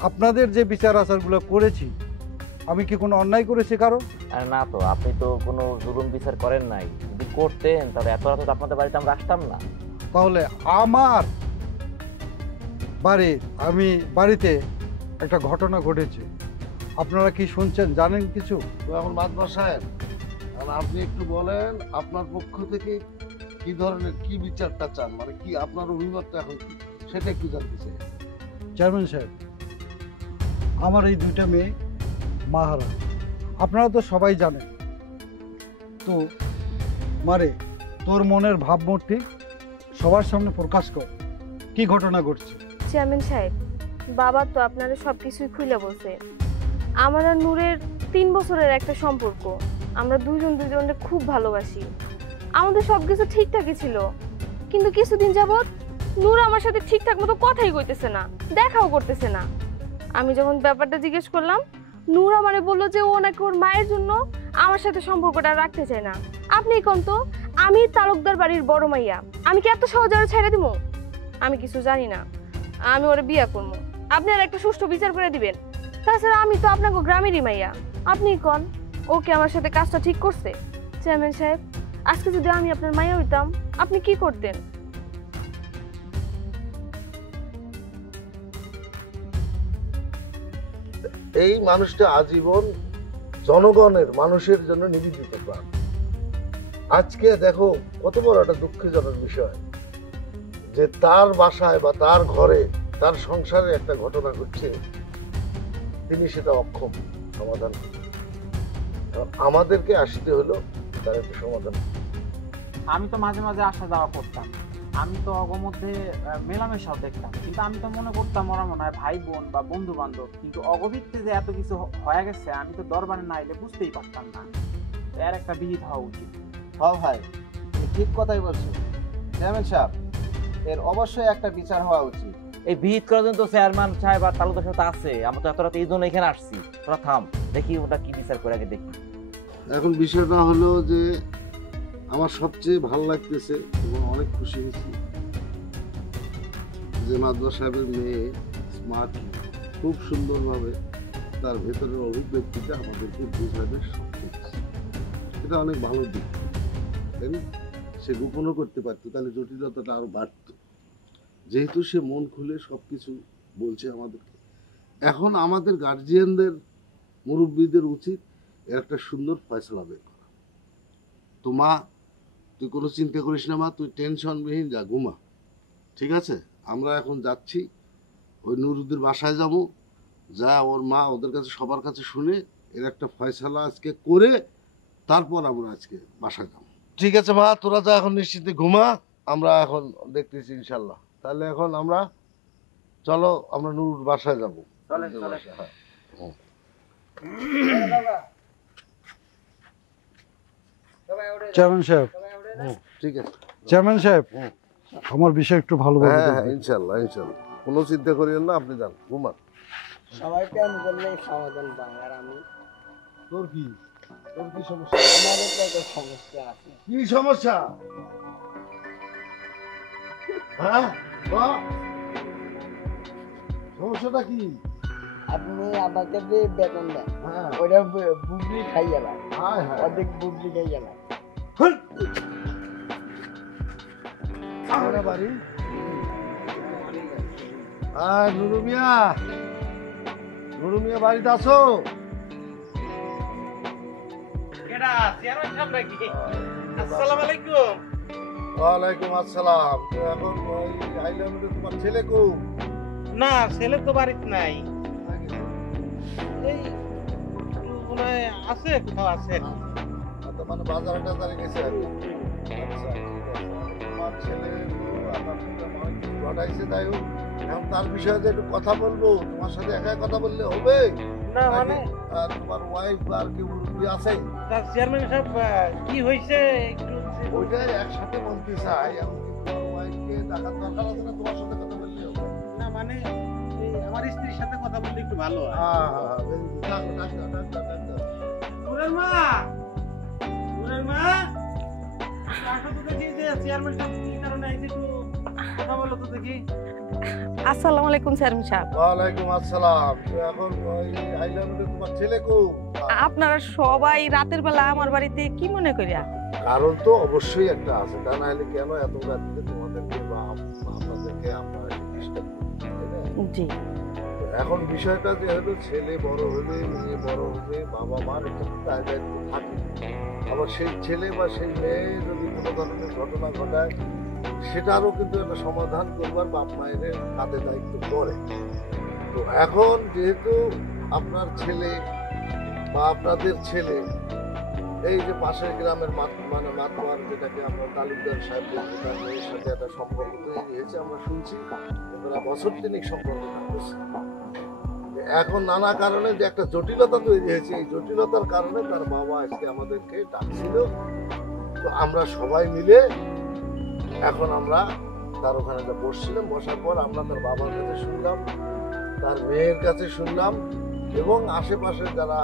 আপনাদের যে বিচার আচারগুলো করেছি, আমি কি কোনো অন্যায় করেছি কারো? আর না তো, আপনি তো কোনো জুলুম বিচার করেন নাই। যদি করতেন তাহলে এত রাতে আপনাদের বাড়িতে আমরা আসতাম না। তাহলে আমার বাড়িতে একটা ঘটনা ঘটেছে, আপনারা কি শুনছেন, জানেন কিছু? তো এখন মাতবার সাহেব, আপনি একটু বলেন আপনার পক্ষ থেকে কি ধরনের কি বিচারটা চান, মানে কি আপনার অভিমতটা এখন কি, সেটা একটু জানতে চাই। চেয়ারম্যান সাহেব, আমার এই 2টা মেয়ে মাহারা, আপনারা তো সবাই জানেন। তো মারে, তোর মনের ভাবমূর্তি সবার সামনে প্রকাশ কর, কি ঘটনা ঘটছে। চেয়ারম্যান সাহেব, বাবা তো আপনারা সবকিছুই খুলে বলছে। আমার আর নূরের 3 বছরের একটা সম্পর্ক, আমরা দুজনকে খুব ভালোবাসি, আমাদের সবকিছু ঠিকঠাকই ছিল। কিন্তু কিছুদিন যাবৎ নূর আমার সাথে ঠিকঠাক মতো কথাই কইতেছে না, দেখাও করতেছে না। আমি যখন ব্যাপারটা জিজ্ঞেস করলাম, নূর আমারে বললো যে ও নাকি ওর মায়ের জন্য আমার সাথে সম্পর্কটা রাখতে চায় না। আপনি কোন তো, আমি তালুকদার বাড়ির বড় মাইয়া, আমি কি এত সহজে ছেড়ে দিব? আমি কিছু জানি না, আমি ওরে বিয়ে করবো, আপনি আর একটা সুষ্ঠু বিচার করে দিবেন। তাছাড়া আমি তো আপনাকে গ্রামেরই মাইয়া, আপনি কোন ও কি আমার সাথে কাজটা ঠিক করছে? চেয়ারম্যান সাহেব, আজকে যদি আমি আপনার মাইয়া হইতাম, আপনি কি করতেন? এই মানুষটা আজীবন জনগণের, মানুষের জন্য নিবেদিত প্রাণ। আজকে দেখো কত বড় একটা দুঃখজনক বিষয় যে তার বাসায় বা তার ঘরে তার সংসারে একটা ঘটনা ঘটছে, তিনি সেটা অক্ষম সমাধান করতে। আমাদেরকে আসতে হলো তার একটা সমাধান। আমি তো মাঝে মাঝে আসা যাওয়া করতাম, আমি তো অগমধ্যে মেলামেশাও দেখতাম, কিন্তু আমি তো মনে করতাম ওরা মনে হয় ভাই বোন বা বন্ধু বান্ধব, কিন্তু অগভিত্তে যে এত কিছু হয়ে গেছে আমি তো দরবারে না এলে বুঝতেই পারতাম না। এর একটা বিহিত হওয়া উচিত। হ্যাঁ ভাই, তুমি ঠিক কথাই বলছো চেয়ারম্যান সাহেব, এর অবশ্যই একটা বিচার হওয়া উচিত। এই বিহিত করার জন্য তো চেয়ারম্যান সাহেব আর তালুকদার সাথে আছে, আমরা তো এত রাতে এই জন্য এখানে আসছি। তোরা থাম, দেখি ওটা কি বিচার করে আগে দেখি। এখন বিষয়টা হলো যে আমার সবচেয়ে ভালো লাগতেছে এবং অনেক খুশি হয়েছি যে মাদ্রাস সাহেবের মেয়ে স্মার্ট, খুব সুন্দরভাবে তার ভেতরের অভিব্যক্তিটা আমাদেরকে বোঝাতে সক্ষম হয়েছে। এটা অনেক ভালো দিক, তাই না? সে গোপনও করতে পারতো, তাহলে জটিলতাটা আরো বাড়ত। যেহেতু সে মন খুলে সবকিছু বলছে আমাদেরকে, এখন আমাদের গার্জিয়ানদের, মুরব্বীদের উচিত এর একটা সুন্দর ফয়সলা বের করা। তো মা, তুই কোনো চিন্তা করিস না মা, তুই টেনশনবিহীন যা, ঘুমা, ঠিক আছে? আমরা এখন যাচ্ছি, ওই নুরুদ্দির বাসায় যাব, যা ওর মা ওদের কাছে সবার কাছে শুনে এর একটা ফয়সলা আজকে করে তারপর আমরা আজকে বাসায় যাব। ঠিক আছে মা, তোরা যা এখন নিশ্চিন্তে ঘুমা, আমরা এখন দেখতেছি ইনশাল্লাহ। তাহলে এখন আমরা চলো, আমরা নুরুর বাসায় যাবো। চেয়ারম্যান সাহেব, ঠিক আছে চেয়ারম্যান সাহেব, আমার বিষয় একটু ভালোভাবে হ্যাঁ দেখবেন। ইনশাল্লাহ ইনশাল্লাহ, কোনো চিন্তা করিয়েন না, আপনি যান ঘুমান। সবাই প্ল্যান করলে সমাধান পায়, আর আমি তোর কি সমস্যা? আমারও তো একটা সমস্যা আছে। কি সমস্যা? হ্যাঁ বল। সমস্যাটা কি? আপনি আমাকে যে বেতন দেন, হ্যাঁ ওটা বুবলি খাই গেলাম, হায় হায়, অর্ধেক বুবলি খাই গেলাম। আমরা বাড়ি। নুরু মিয়া, নুরু মিয়া বাড়িতে আছো? ওয়ালাইকুম আসসালাম। তো এখন ওই আইলাম, তোমার ছেলে কো? না, ছেলে তো বাড়িতে নাই, এই মনে হয় আছে, কোথাও আছে। তো মানে বাজারে টাজারে গেছে আর কি। আচ্ছা ঠিক আছে, তোমার ছেলে তো আমার ঘটাইছে, তাই হোক। এখন তার বিষয়ে যে একটু কথা বলবো, তোমার সাথে একা কথা বললে হবে না মানে তোমার ওয়াইফ আর কি মুরব্বী আছে? চেয়ারম্যান সাহেব কি হয়েছে একটু ওইটাই একসাথে বলতে চাই। এখন কি তোমার ওয়াইফকে ডাকার দরকার আছে না তোমার সাথে কথা বললে হবে? না মানে আমার স্ত্রীর সাথে কথা বললে একটু ভালো হয়। হ্যাঁ হ্যাঁ হ্যাঁ, নুরের মা, নুরের মা, আসো তো দেখি যে চেয়ারম্যান সাহেব কি কারণে আইছে, একটু কথা বলো তো দেখি। আসসালামু আলাইকুম চেয়ারম্যান সাহেব। ওয়ালাইকুম আসসালাম। তো এখন ওই আইলাম, তোমার ছেলে কো? আপনারা সবাই রাতের বেলা আমার বাড়িতে কি মনে করিয়া? কারণ তো অবশ্যই একটা আছে, তা না হলে কেন এত রাত্রে তোমাদেরকে বা আপনাদেরকে আমরা ডিস্টার্ব করি? জি, এখন বিষয়টা যে হলো, ছেলে বড় হলে, মেয়ে বড় হলে, বাবা মার একটা দায় দায়িত্ব থাকে। আবার সেই ছেলে বা সেই মেয়ে যদি কোনো ধরনের ঘটনা ঘটায়, সেটারও কিন্তু একটা সমাধান করবার বাপ মায়ের কাঁধে দায়িত্ব পড়ে। তো এখন যেহেতু আপনার ছেলে বা আপনাদের ছেলে এই যে পাশের গ্রামের মানে মাতোয়ার, যেটাকে আমরা তালুকদার সাহেব বলছি, তার মেয়ের সাথে একটা সম্পর্ক তৈরি হয়েছে, আমরা শুনছি বছর তিনেক সম্পর্কটা হয়েছে। এখন নানা কারণে যে একটা জটিলতা তৈরি হয়েছে, এই জটিলতার কারণে তার বাবা আজকে আমাদেরকে ডাকছিল। তো আমরা সবাই মিলে এখন আমরা তার ওখানে বসছিলাম, বসার পর আমরা তার বাবার কাছে শুনলাম, তার মেয়ের কাছে শুনলাম, এবং আশেপাশে যারা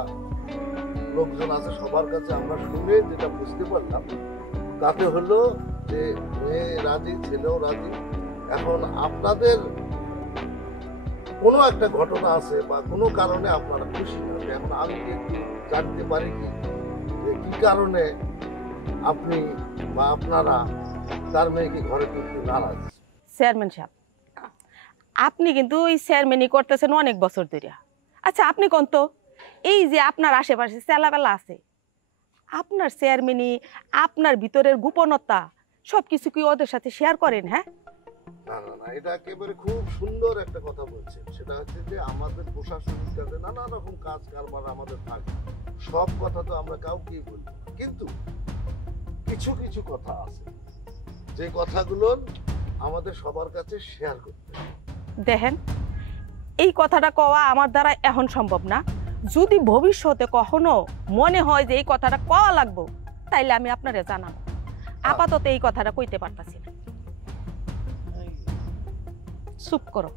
লোকজন আছে সবার কাছে আমরা শুনে যেটা বুঝতে পারলাম, তাতে হলো যে মেয়ে রাজি, ছেলেও রাজি। এখন আপনাদের কোনো একটা ঘটনা আছে বা কোনো কারণে আপনারা খুশি না, এখন আমি কি একটু জানতে পারি কি যে কি কারণে আপনি বা আপনারা তার মেয়েকে ঘরে তুলতে নারাজ? চেয়ারম্যান সাহেব, আপনি কিন্তু ওই চেয়ারম্যানই করতেছেন অনেক বছর ধরে। আচ্ছা আপনি কোন তো, এই যে আপনার আশেপাশে চেলাবেলা আছে, আপনার চেয়ারম্যানই আপনার ভিতরের গোপনতা সব কিছু কি ওদের সাথে শেয়ার করেন? হ্যাঁ, না না না, এটা একেবারে খুব সুন্দর একটা কথা বলছেন। সেটা হচ্ছে যে আমাদের প্রশাসনিক কাজে নানা রকম কাজ কারবার আমাদের থাকে, সব কথা তো আমরা কাউকেই বলি না। কিন্তু কিছু কিছু কথা আছে যে কথাগুলো আমাদের সবার কাছে শেয়ার করতে হবে। দেখেন, এই কথাটা কওয়া আমার দ্বারা এখন সম্ভব না। যদি ভবিষ্যতে কখনো মনে হয় যে এই কথাটা কওয়া লাগবো, তাইলে আমি আপনারে জানাবো। আপাতত এই কথাটা কইতে পারতাছি না। চুপ করো।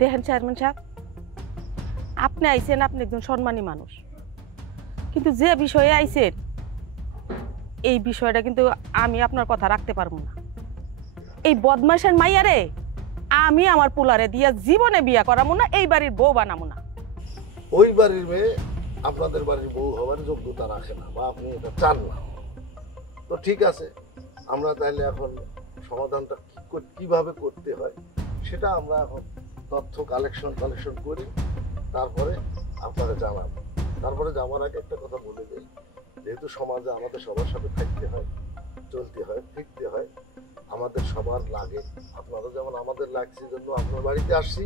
দেখেন চেয়ারম্যান সাহেব, আপনি আইছেন, আপনি একজন সম্মানী মানুষ, কিন্তু যে বিষয়ে আইছেন এই বিষয়টা কিন্তু আমি আপনার কথা রাখতে পারবো না। এই বদমাশের মাইয়ারে আমি আমার পুলারে দিয়া জীবনে বিয়া করাবো না, এই বাড়ির বউ বানাবো না। ওই বাড়ির মেয়ে আপনাদের বাড়ির বউ হওয়ার যোগ্যতা রাখে না, বা আপনি এটা চান না। তো ঠিক আছে, আমরা তাহলে এখন সমাধানটা কিভাবে করতে হয় সেটা আমরা এখন তথ্য কালেকশন করি, তারপরে আপনারা জানাবো। তারপরে যাওয়ার আগে একটা কথা বলে দিই, যেহেতু সমাজে আমাদের সবার সাথে থাকতে হয়, চলতে হয়, ফিরতে হয়, আমাদের সবার লাগে। আপনারা যেমন আমাদের লাগছে জন্য আপনার বাড়িতে আসছি,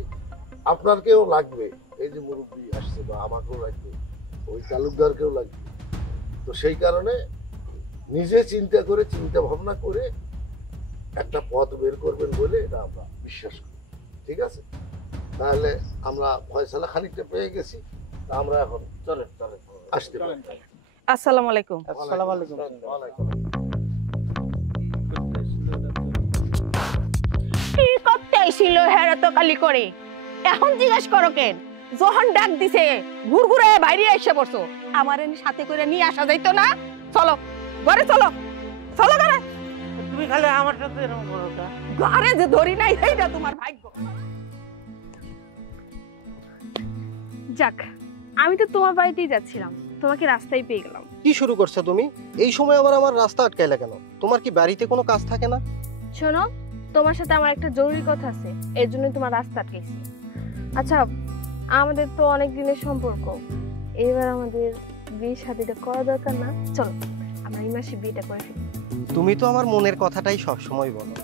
আপনারকেও লাগবে। এই যে মুরব্বী আসছে, বা আমাকেও লাগবে, ওই তালুকদারকেও লাগবে। তো সেই কারণে নিজে চিন্তা ভাবনা করে একটা পথ বের করবেন বলে এটা আমরা বিশ্বাস করি। ঠিক আছে, তাহলে আমরা ফয়সালা খানিকটা পেয়ে গেছি, তা আমরা এখন চলেন আসতে পারি। আসসালামু আলাইকুম। আসসালামু আলাইকুম। কি করতে আইছিল হেরা তো কালি করে? এখন জিজ্ঞেস করো কেন? যখন ডাক দিছে ঘুরঘুরে বাইরে এসে পড়ছো, আমার সাথে করে নিয়ে আসা যাইতো না? চলো ঘরে, চলো চলো ঘরে। তুমি খালি আমার সাথে এরকম করো না। ঘরে যে ধরি নাই এইটা তোমার ভাগ্য। যাক, আমি তো তোমার বাড়িতেই যাচ্ছিলাম, তোমাকে রাস্তায় পেয়ে গেলাম। কি শুরু করছো তুমি? এই সময় আবার আমার রাস্তা আটকাইলা কেন? তোমার কি বাড়িতে কোনো কাজ থাকে না? শোনো, তোমার সাথে আমার একটা জরুরি কথা আছে, এর জন্য তোমার রাস্তা আটকেছি। আচ্ছা, আমাদের তো অনেক দিনের সম্পর্ক, এবার আমাদের বিয়ে শাদীটা করা দরকার না? চলো আমরা এই মাসে বিয়েটা করে ফেলি। তুমি তো আমার মনের কথাটাই সব সময় বলো,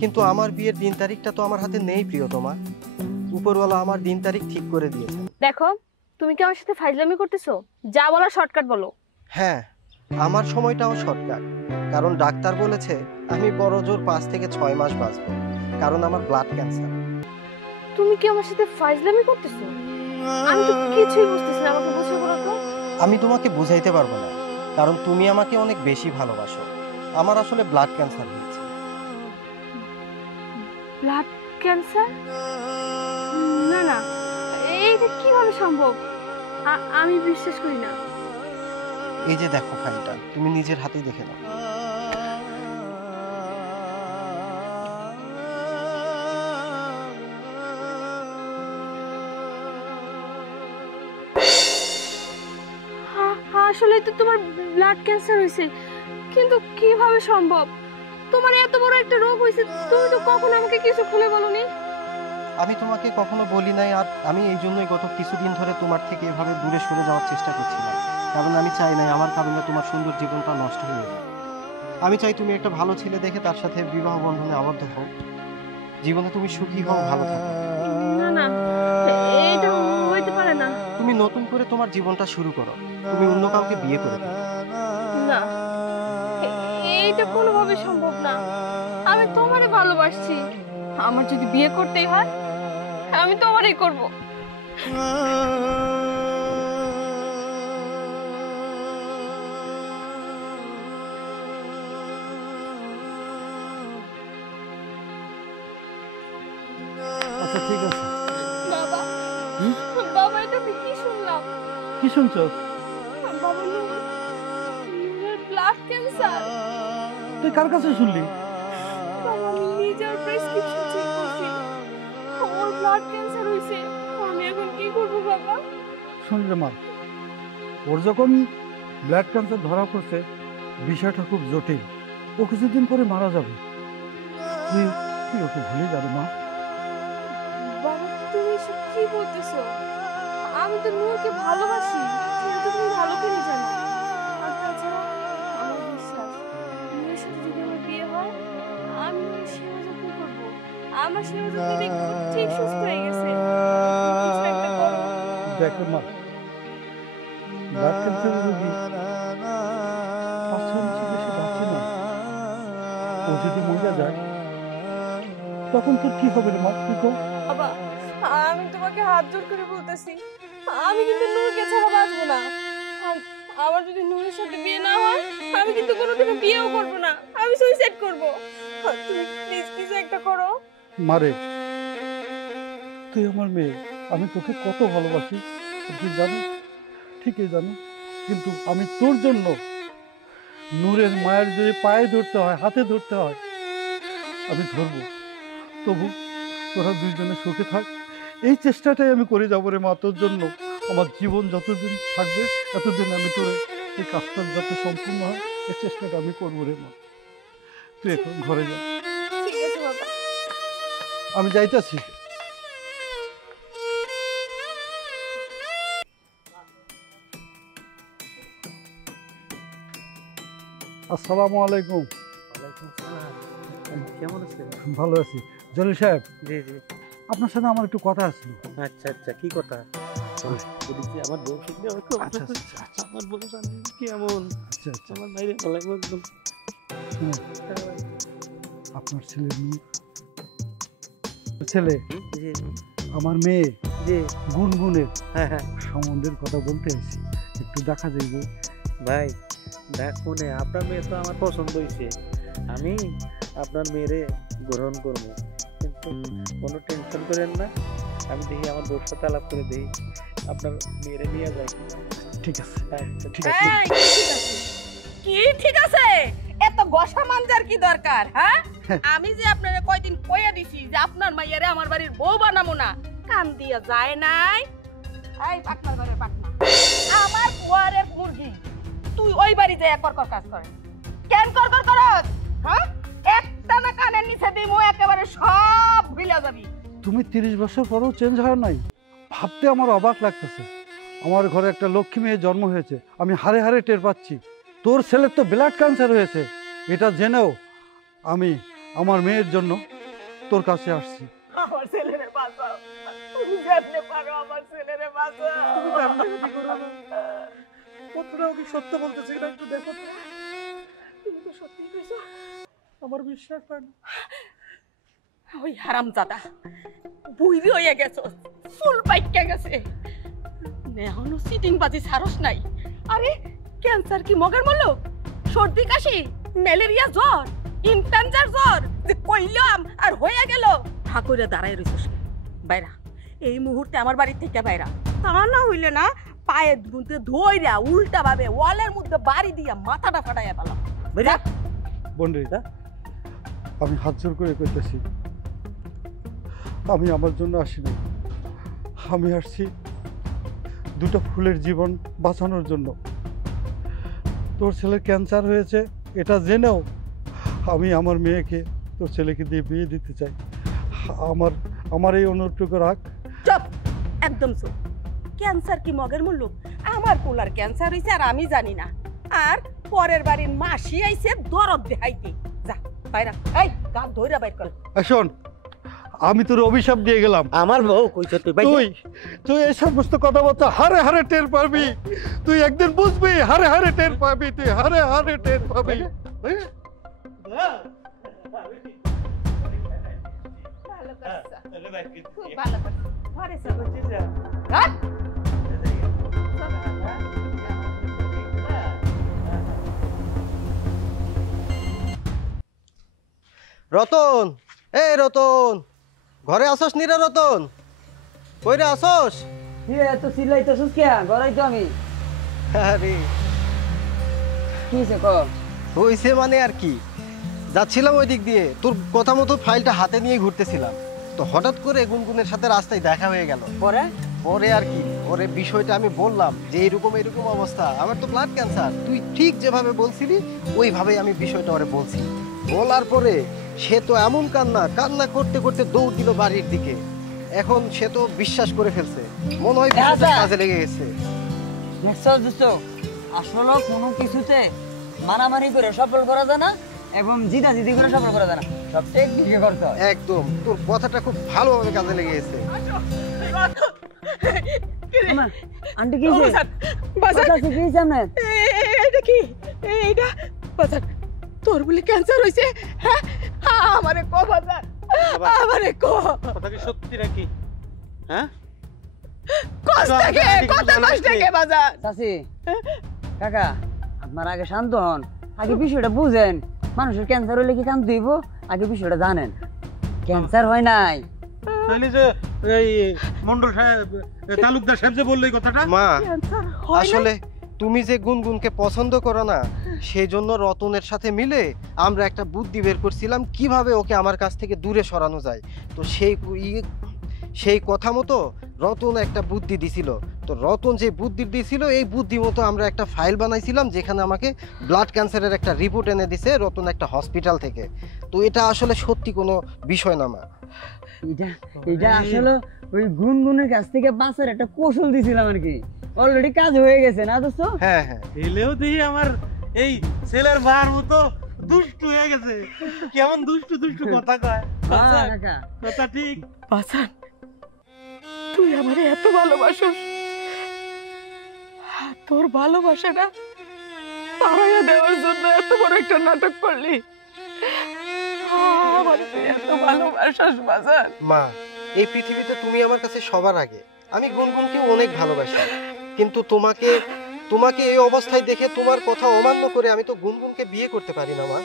কিন্তু আমার বিয়ের দিন তারিখটা তো আমার হাতে নেই প্রিয়তমা। উপরওয়ালা আমার দিন তারিখ ঠিক করে দিয়েছে। দেখো, তুমি কি আমার সাথে ফাইজলামি করতেছো? যা বলার শর্টকাট বলো। হ্যাঁ, আমার সময়টাও শর্টকাট, কারণ ডাক্তার বলেছে আমি বড় জোর 5 থেকে 6 মাস বাঁচবো, কারণ আমার ব্লাড ক্যান্সার। তুমি কি আমার সাথে ফাইজলামি করতেছো? আমি তো কিছুই বুঝতেছি না, আমাকে বুঝিয়ে বলো তো। আমি তোমাকে বুঝাইতে পারবো না, কারণ তুমি আমাকে অনেক বেশি ভালোবাসো। আমার আসলে ব্লাড ক্যান্সার হয়েছে। Blood cancer? না না, এইটা কিভাবে সম্ভব? আমি বিশ্বাস করি না। এই যে দেখো ফাইলটা, তুমি নিজের হাতেই দেখে নাও। আসলে তো তোমার ব্লাড ক্যান্সার হয়েছে, কিন্তু কিভাবে সম্ভব? তোমার এত বড় একটা রোগ হয়েছে, তুমি তো কখনো আমাকে কিছু খুলে বলনি। আমি তোমাকে কখনো বলি নাই, আর আমি এই জন্যই গত কিছুদিন ধরে তোমার থেকে এভাবে দূরে সরে যাওয়ার চেষ্টা করছিলাম, কারণ আমি চাই নাই আমার কারণে তোমার সুন্দর জীবনটা নষ্ট হয়ে যায়। আমি চাই তুমি একটা ভালো ছেলে দেখে তার সাথে বিবাহ বন্ধনে আবদ্ধ হও, জীবনে তুমি সুখী হও, ভালো থাকো। না না, এটা হইতে পারে না। তুমি নতুন করে তোমার জীবনটা শুরু করো, তুমি অন্য কাউকে বিয়ে করে দাও। না, এইটা কোনোভাবে সম্ভব না। আমি তোমারে ভালোবাসছি, আমার যদি বিয়ে করতেই হয় আমি তোমারই করব। আচ্ছা ঠিক আছে। বাবা, বাবা, এটা আমি কি শুনলাম? কি শুনছো? বাবা, ব্লাড ক্যান্সার। তুই কার কাছে শুনলি? বাবা, আমি নিজের প্রেসক্রিপশন চেক করছি, ওর ব্লাড ক্যান্সার হইছে। আমি এখন কি করব বাবা? শোন রে মা, ওর যখন ব্লাড ক্যান্সার ধরা পড়ছে, বিষয়টা খুব জটিল। ও কিছুদিন পরে মারা যাবে। তুই ওকে ভুলে যাবে মা। বাবা, তুমি এসব কি বলতেছো? আমি তো নূরকে ভালোবাসি, কিন্তু তুমি ভালো করে জানো। আর তাছাড়া আমার বিশ্বাস, নূরের সাথে যদি আমার বিয়ে হয়, আমি ওর আমার সেবা যত্ন দেখো ঠিক সুস্থ হয়ে গেছে। কিছু একটা করো। দেখো মা, ব্লাড ক্যান্সারের রোগী 5-6 বছর বেশি বাঁচে না। ও যদি মরে যায় তখন তোর কি হবে রে মা? তুই কর। বাবা, আমি তোমাকে হাত জোর করে বলতেছি, আমি কিন্তু নূরকে ছাড়া বাঁচবো না। আর আমার যদি নূরের সাথে বিয়ে না হয়, আমি কিন্তু কোনোদিনও বিয়েও করবো না, আমি সুইসাইড করবো। তুমি প্লিজ কিছু একটা করো। মারে, তুই আমার মেয়ে, আমি তোকে কত ভালোবাসি তুই জানো, ঠিকই জানো। কিন্তু আমি তোর জন্য নূরের মায়ের যদি পায়ে ধরতে হয়, হাতে ধরতে হয়, আমি ধরবো। তবু তোরা দুইজনে সুখে থাক, এই চেষ্টাটাই আমি করে যাবো রে মা তোর জন্য। আমার জীবন যতদিন থাকবে এতদিন আমি তোর এই কাজটা যাতে সম্পূর্ণ হয় এই চেষ্টাটা আমি করবো রে মা। তুই এখন ঘরে যা। ঠিক আছে বাবা। আমি যাইতেছি। আসসালামু আলাইকুম। কেমন আছেন? ভালো আছি। জলিল সাহেব, জি জি, আপনার সাথে আমার একটু কথা আসলো। আচ্ছা আচ্ছা, কি কথা? আমার বউ শুনলে আমার বউ জানি কেমন, আমার বাইরে ভালো একদম। আপনার ছেলে ছেলে আমার মেয়ে গুনগুনের সম্বন্ধের কথা বলতে এসেছি, একটু দেখা যাইব। ভাই দেখ, মনে আপনার মেয়ে তো আমার পছন্দ হয়েছে, আমি আপনার মেয়েরে গ্রহণ করবো, কিন্তু কোনো টেনশন করেন না, আমি দেখি আমার বউর সাথে আলাপ করে দিই, আপনার মেয়েরে নিয়ে যাই। ঠিক আছে, ঠিক আছে। কি ঠিক আছে? এত গসা মানজার কি দরকার? হ্যাঁ, আমি যে আপনারে কয়দিন কইয়া দিছি যে আপনার মাইয়ারে আমার বাড়ির বউ বানামো না, কান দিয়া যায় নাই। এই পাকনার ঘরে পাকনা, আমার বুয়ারের মুরগি, তুই ওই বাড়ি যায় কর কাজ করে কেন কর করস? হ্যাঁ, একটা না কানের নিচে দিমু একেবারে সব ভুলে যাবি। তুমি 30 বছর পরেও চেঞ্জ হয় নাই, ভাবতে আমার অবাক লাগতেছে। আমার ঘরে একটা লক্ষ্মী মেয়ে জন্ম হয়েছে, আমি হারে হারে টের পাচ্ছি। তোর ছেলের তো ব্লাড ক্যান্সার হয়েছে, এটা জেনেও আমি আমার মেয়ের জন্য তোর কাছে আসছি। আমার ছেলেরে বাঁচাও, তুমি যেতে পারো আমার ছেলেরে বাঁচাও। তুমি কান্নাকাটি করো না, কতটাও কি সত্য বলতেছি না একটু দেখো তো। তুমি তো সত্যিই কইছো, আমার বিশ্বাস হয় না। ওই হারামজাদা বুইরি হয়ে গেছো, চুল পাইকা গেছে, এখনো সিটিং বাজি ছাড়স নাই। আরে ক্যান্সার কি মগের মূল্য? সর্দি কাশি, ম্যালেরিয়া জ্বর, ইনফ্লুয়েঞ্জার জ্বর যে কইলাম আর হয়ে গেল। ঠাকুরে দাঁড়ায় রইছস বাইরা, এই মুহূর্তে আমার বাড়ি থেকে বাইরা, তা না হইলে না পায়ে মধ্যে ধইরা উল্টা ভাবে ওয়ালের মধ্যে বাড়ি দিয়া মাথাটা ফাটাইয়া পেলাম। বাইরা বন্ডিতা, আমি হাত জোর করে কইতেছি, আমি আমার জন্য আসিনি, আমি আসছি দুটো ফুলের জীবন বাঁচানোর জন্য। তোর ছেলের ক্যান্সার হয়েছে এটা জেনেও আমি আমার মেয়েকে তোর ছেলেকে দিয়ে বিয়ে দিতে চাই। আমার এই অনুরোধটুকু রাখ। চুপ, একদম চুপ। ক্যান্সার কি মগের মূল্য? আমার পোলার ক্যান্সার হইছে আর আমি জানি না, আর পরের বাড়ির মাসি আইছে দরদ দেখাইতে। যা বাইরা, এই গাল ধইরা বাইর কর। শোন, আমি তোর অভিশাপ দিয়ে গেলাম। আমার বউ কইছে তুই এই সমস্ত কথাবার্তা হারে হারে টের পাবি, তুই একদিন বুঝবি, হারে হারে টের পাবি, তুই হারে হারে টের পাবি। ভালো করছ, ঘরে চল। রতন, এই রতন, ঘরে আসোস নি রে রতন? কই রে আসোস? এত চিল্লাইতেছিস কে? ঘরেই তো আমি। আরে কি হইছে কও? হইছে মানে আর কি, যাচ্ছিলাম ওই দিক দিয়ে, তোর কথা মতো ফাইলটা হাতে নিয়ে ঘুরতেছিলাম, তো হঠাৎ করে গুনগুনের সাথে রাস্তায় দেখা হয়ে গেল। পরে আর কি, ওরে বিষয়টা আমি বললাম যে এরকম অবস্থা, আমার তো ব্লাড ক্যান্সার, তুই ঠিক যেভাবে বলছিলি ওইভাবেই আমি বিষয়টা ওরে বলছি। বলার পরে সে তো এমন কান্না করতে করতে দৌড় দিল বাড়ির দিকে। এখন সে তো বিশ্বাস করে ফেলছে, মনে হয় বিষয়টা কাজে লেগে গেছে। আসলে কোনো কিছুতে মারামারি করে সফল করা যায় না, এবং জিদা জিদি করে সফল করা যায় না, সব টেকনিকে করতে হয়। একদম, তোর কথাটা খুব ভালোভাবে কাজে লেগেছে। আন্টি কি হইছে? বাজার কি হইছে আপনার? এইটা কি? এইটা বাজার তোর বলে ক্যান্সার হইছে? হ্যাঁ আমারে কো বাজার, আমারে কো। কথা কি সত্যি নাকি? হ্যাঁ কষ্ট থেকে কত কষ্ট থেকে বাজার। চাচি কাকা আপনার আগে শান্ত হন, আগে বিষয়টা বুঝেন। মানুষের ক্যান্সার হইলে কি কান দিব, আগে বিষয়টা জানেন। ক্যান্সার হয় নাই। তাহলে যে এই মন্ডল সাহেব তালুকদার সাহেব যে বললো এই কথাটা, মা আসলে তুমি যে গুনগুনকে পছন্দ করো না, সেই জন্য রতনের সাথে মিলে আমরা একটা বুদ্ধি বের করছিলাম কিভাবে ওকে আমার কাছ থেকে দূরে সরানো যায়। তো সেই কথা মতো রতন একটা বুদ্ধি দিছিল। তো রতন যে বুদ্ধি দিছিল, এই বুদ্ধি মতো আমরা একটা ফাইল বানাইছিলাম যেখানে আমাকে ব্লাড ক্যান্সারের একটা রিপোর্ট এনে দিছে রতন একটা হসপিটাল থেকে। তো এটা আসলে সত্যি কোনো বিষয় না মা, এটা আসলে ওই গুনগুনের কাছ থেকে বাঁচার একটা কৌশল দিছিলাম আর কি। অলরেডি কাজ হয়ে গেছে না দোস্ত? হ্যাঁ হ্যাঁ, এলেও দেখি আমার এই ছেলের বার মতো দুষ্টু হয়ে গেছে। কেমন দুষ্টু দুষ্টু কথা কয়। কথা ঠিক। বাসান তুই আমারে এত ভালোবাসিস, তোর ভালোবাসাটা তারাইয়া দেওয়ার জন্য এত বড় একটা নাটক করলি। আমার তুই এত ভালোবাসিস বাসান। মা এই পৃথিবীতে তুমি আমার কাছে সবার আগে। আমি গুনগুনকে অনেক ভালোবাসি, কিন্তু তোমাকে এই অবস্থায় দেখে তোমার কথা অমান্য করে আমি তো গুনগুনকে বিয়ে করতে পারি না মা।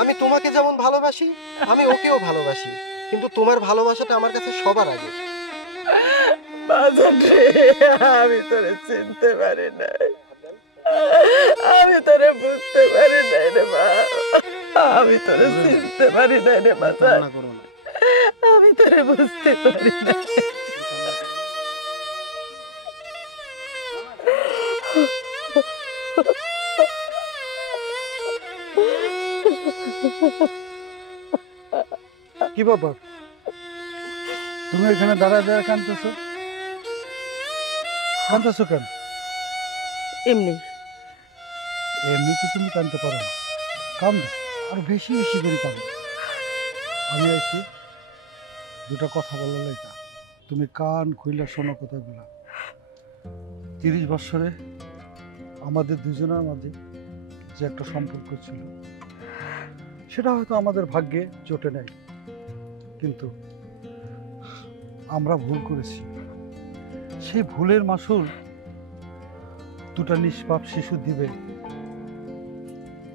আমি তোমাকে যেমন ভালোবাসি আমি ওকেও ভালোবাসি, কিন্তু তোমার ভালোবাসাটা আমার কাছে সবার আগে। আমি তোরে চিনতে পারি নাই, আমি তোরে বুঝতে পারি নাই রে মা, আমি তোরে চিনতে পারি নাই রে বাজার, আমি তোরে বুঝতে পারি নাই। কি বাবা তুমি এখানে দাঁড়ায় দাঁড়ায় কাঁদতেছো? কাঁদতেছো কেন? এমনি এমনিতে তুমি কাঁদতে পারো না, কাঁদো আর বেশি বেশি করে কাঁদো। আমি আইছি দুটা কথা বলার লাইগা, তুমি কান খুইলা শোনো কথাগুলা। 30 বছরে আমাদের দুজনের মাঝে যে একটা সম্পর্ক ছিল, সেটা হয়তো আমাদের ভাগ্যে জোটে নাই, কিন্তু আমরা ভুল করেছি। সেই ভুলের মাসুল দুটা নিষ্পাপ শিশু দিবে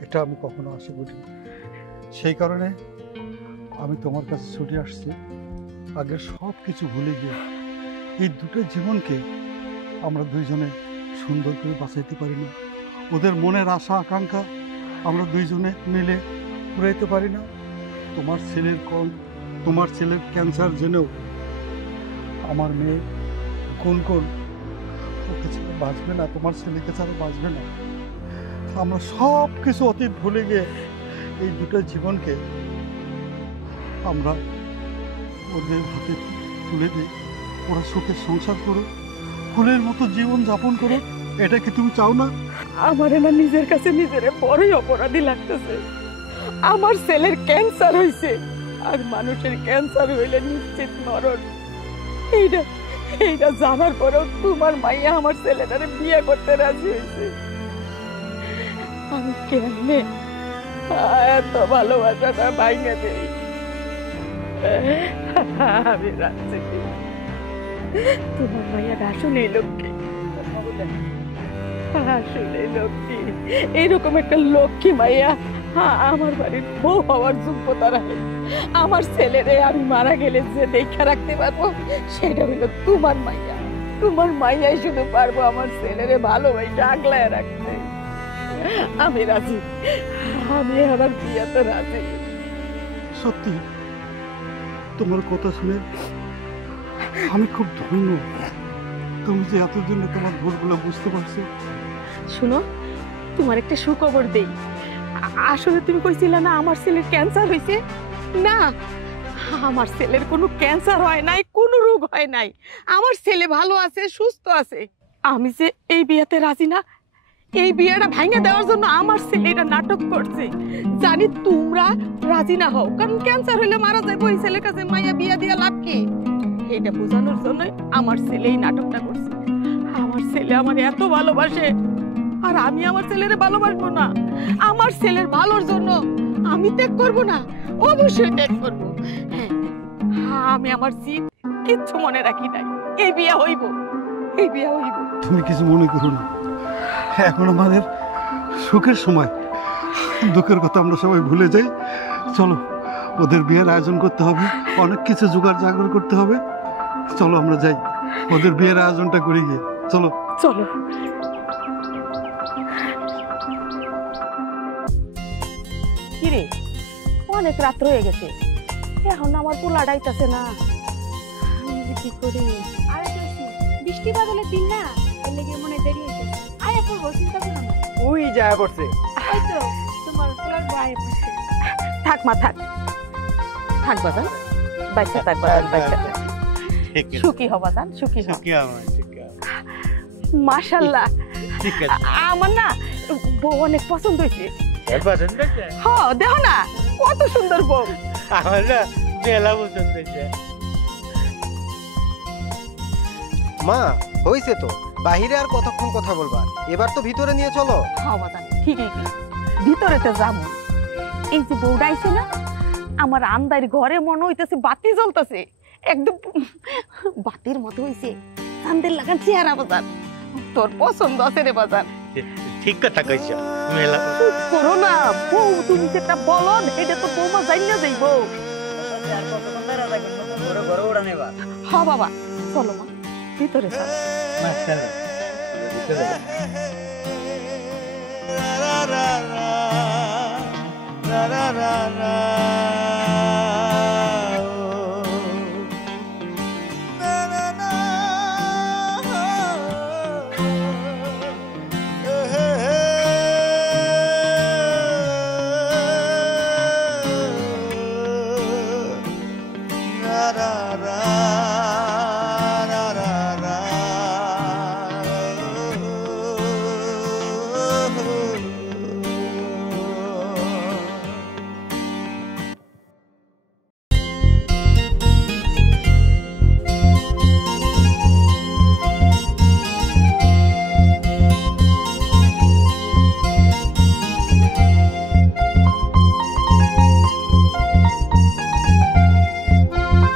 এটা আমি কখনো আশা করি। সেই কারণে আমি তোমার কাছে ছুটে আসছি, আগের সব কিছু ভুলে গিয়ে এই দুটো জীবনকে আমরা দুইজনে সুন্দর করে বাঁচাইতে পারি না? ওদের মনের আশা আকাঙ্ক্ষা আমরা দুইজনে মিলে পুরাইতে পারি না? তোমার ছেলের ক্যান্সার জেনেও আমার মেয়ে গুনগুন ওকে ছাড়া বাঁচবে না, তোমার ছেলেকে ছাড়া বাঁচবে না। আমরা সব কিছু অতীত ভুলে গিয়ে এই দুটো জীবনকে আমরা ওদের হাতে তুলে দিই, ওরা সুখে সংসার করো, ফুলের মতো জীবন যাপন করো। এটা কি তুমি চাও না? আমার না নিজের কাছে নিজের বড়ই অপরাধী লাগতেছে। আমার ছেলের ক্যান্সার হয়েছে, আর মানুষের ক্যান্সার হইলে নিশ্চিত মরণ। এইটা জানার পরেও তোমার মাইয়া আমার ছেলেটারে বিয়ে করতে রাজি হয়েছে। আমি কেমনে এত ভালোবাসাটা ভাঙে দেই? আমি রাজি। তোমার মাইয়া আসলে লক্ষ্মী, আসলে লক্ষ্মী। এইরকম একটা লক্ষ্মী মাইয়া আমার বাড়ির বউ হওয়ার যোগ্যতা রাখে। আমার ছেলেরে আমি মারা গেলে যে দেখা রাখতে পারবো সেটা হইলো তোমার মাইয়া। তোমার মাইয়াই শুধু পারবো আমার ছেলেরে ভালোবাসা আগলায় রাখতে। আমি রাজি, আমি আমার বিয়েতে রাজি। সত্যি তোমার কথা শুনে আমি খুব ধন্য, তুমি যে এতদিনে তোমার ভুলগুলো বুঝতে পারছো। শুনো, তোমার একটা সুখবর দেই। আসলে তুমি কইছিলে না আমার ছেলের ক্যান্সার হয়েছে? না, আমার ছেলের কোনো ক্যান্সার হয় নাই, কোনো রোগ হয় নাই। আমার ছেলে ভালো আছে, সুস্থ আছে। আমি যে এই বিয়েতে রাজি না, এই বিয়েটা ভেঙে দেওয়ার জন্য আমার ছেলেটা নাটক করছে। জানি তোমরা রাজি না হও, কারণ ক্যান্সার হইলে মারা যাবে, ওই ছেলের কাছে মাইয়া বিয়া দিয়া লাভ কি? এটা বোঝানোর জন্য আমার ছেলে এই নাটকটা করছে। আমার ছেলে আমার এত ভালোবাসে, আর আমি আমার ছেলেরে ভালোবাসবো না? আমার ছেলের ভালোর জন্য আমি ত্যাগ করবো না? অবশ্যই ত্যাগ করবো। হ্যাঁ, আমি আমার জিদ কিচ্ছু মনে রাখি নাই। এই বিয়া হইব, এই বিয়া হইব। তুমি কিছু মনে করো না, এখন আমাদের সুখের সময়, দুঃখের কথা আমরা সবাই ভুলে যাই। চলো, ওদের বিয়ের আয়োজন করতে হবে, অনেক কিছু জোগাড় জাগড় করতে হবে। চলো আমরা যাই, ওদের বিয়ের আয়োজনটা করি গিয়ে। চলো চলো। কিরে, অনেক রাত হয়ে গেছে, এখন আমার পোলা ডাইতাছে না, আমি যে কি করি? আরে তুই বৃষ্টি বাদলের দিন না, এর লেগে মনে দেরি হইছে। আয়া পড়বো, চিন্তা করো না। ওই যায় পড়ছে। ওই তো তোমার পোলার বউ আয়া পড়ছে। থাক মা, থাক থাক বাজান, বাচ্চা থাক বাজান, বাচ্চা থাক। সুখী হ বাজান, সুখী হ। মাশাআল্লাহ, আমার না বউ অনেক পছন্দ হয়েছে। হ্যাঁ, দেখো না কত সুন্দর বউ। আমার না মেলা পছন্দ হয়েছে। মা হইছে তো, বাহিরে আর কতক্ষণ কথা বলবা? এবার তো ভিতরে নিয়ে চলো। হ্যাঁ বাজান, ঠিকই কি, ভিতরেতে যাবো। এই যে বউটা আইছে না, আমার আন্দার ঘরে মনে হইতেছে বাতি জ্বলতেছে, একদম বাতির মতো হইছে। চান্দের লাগান চেহারা বাজান, তোর পছন্দ আছে রে বাজান। ঠিক কথা কইছো, মেলা চুপ করো না, বউ তুমি যেটা বলো এটা তো বৌমা জানি না যাইব। হ্যাঁ বাবা, চলো মা, ভিতরে চলো।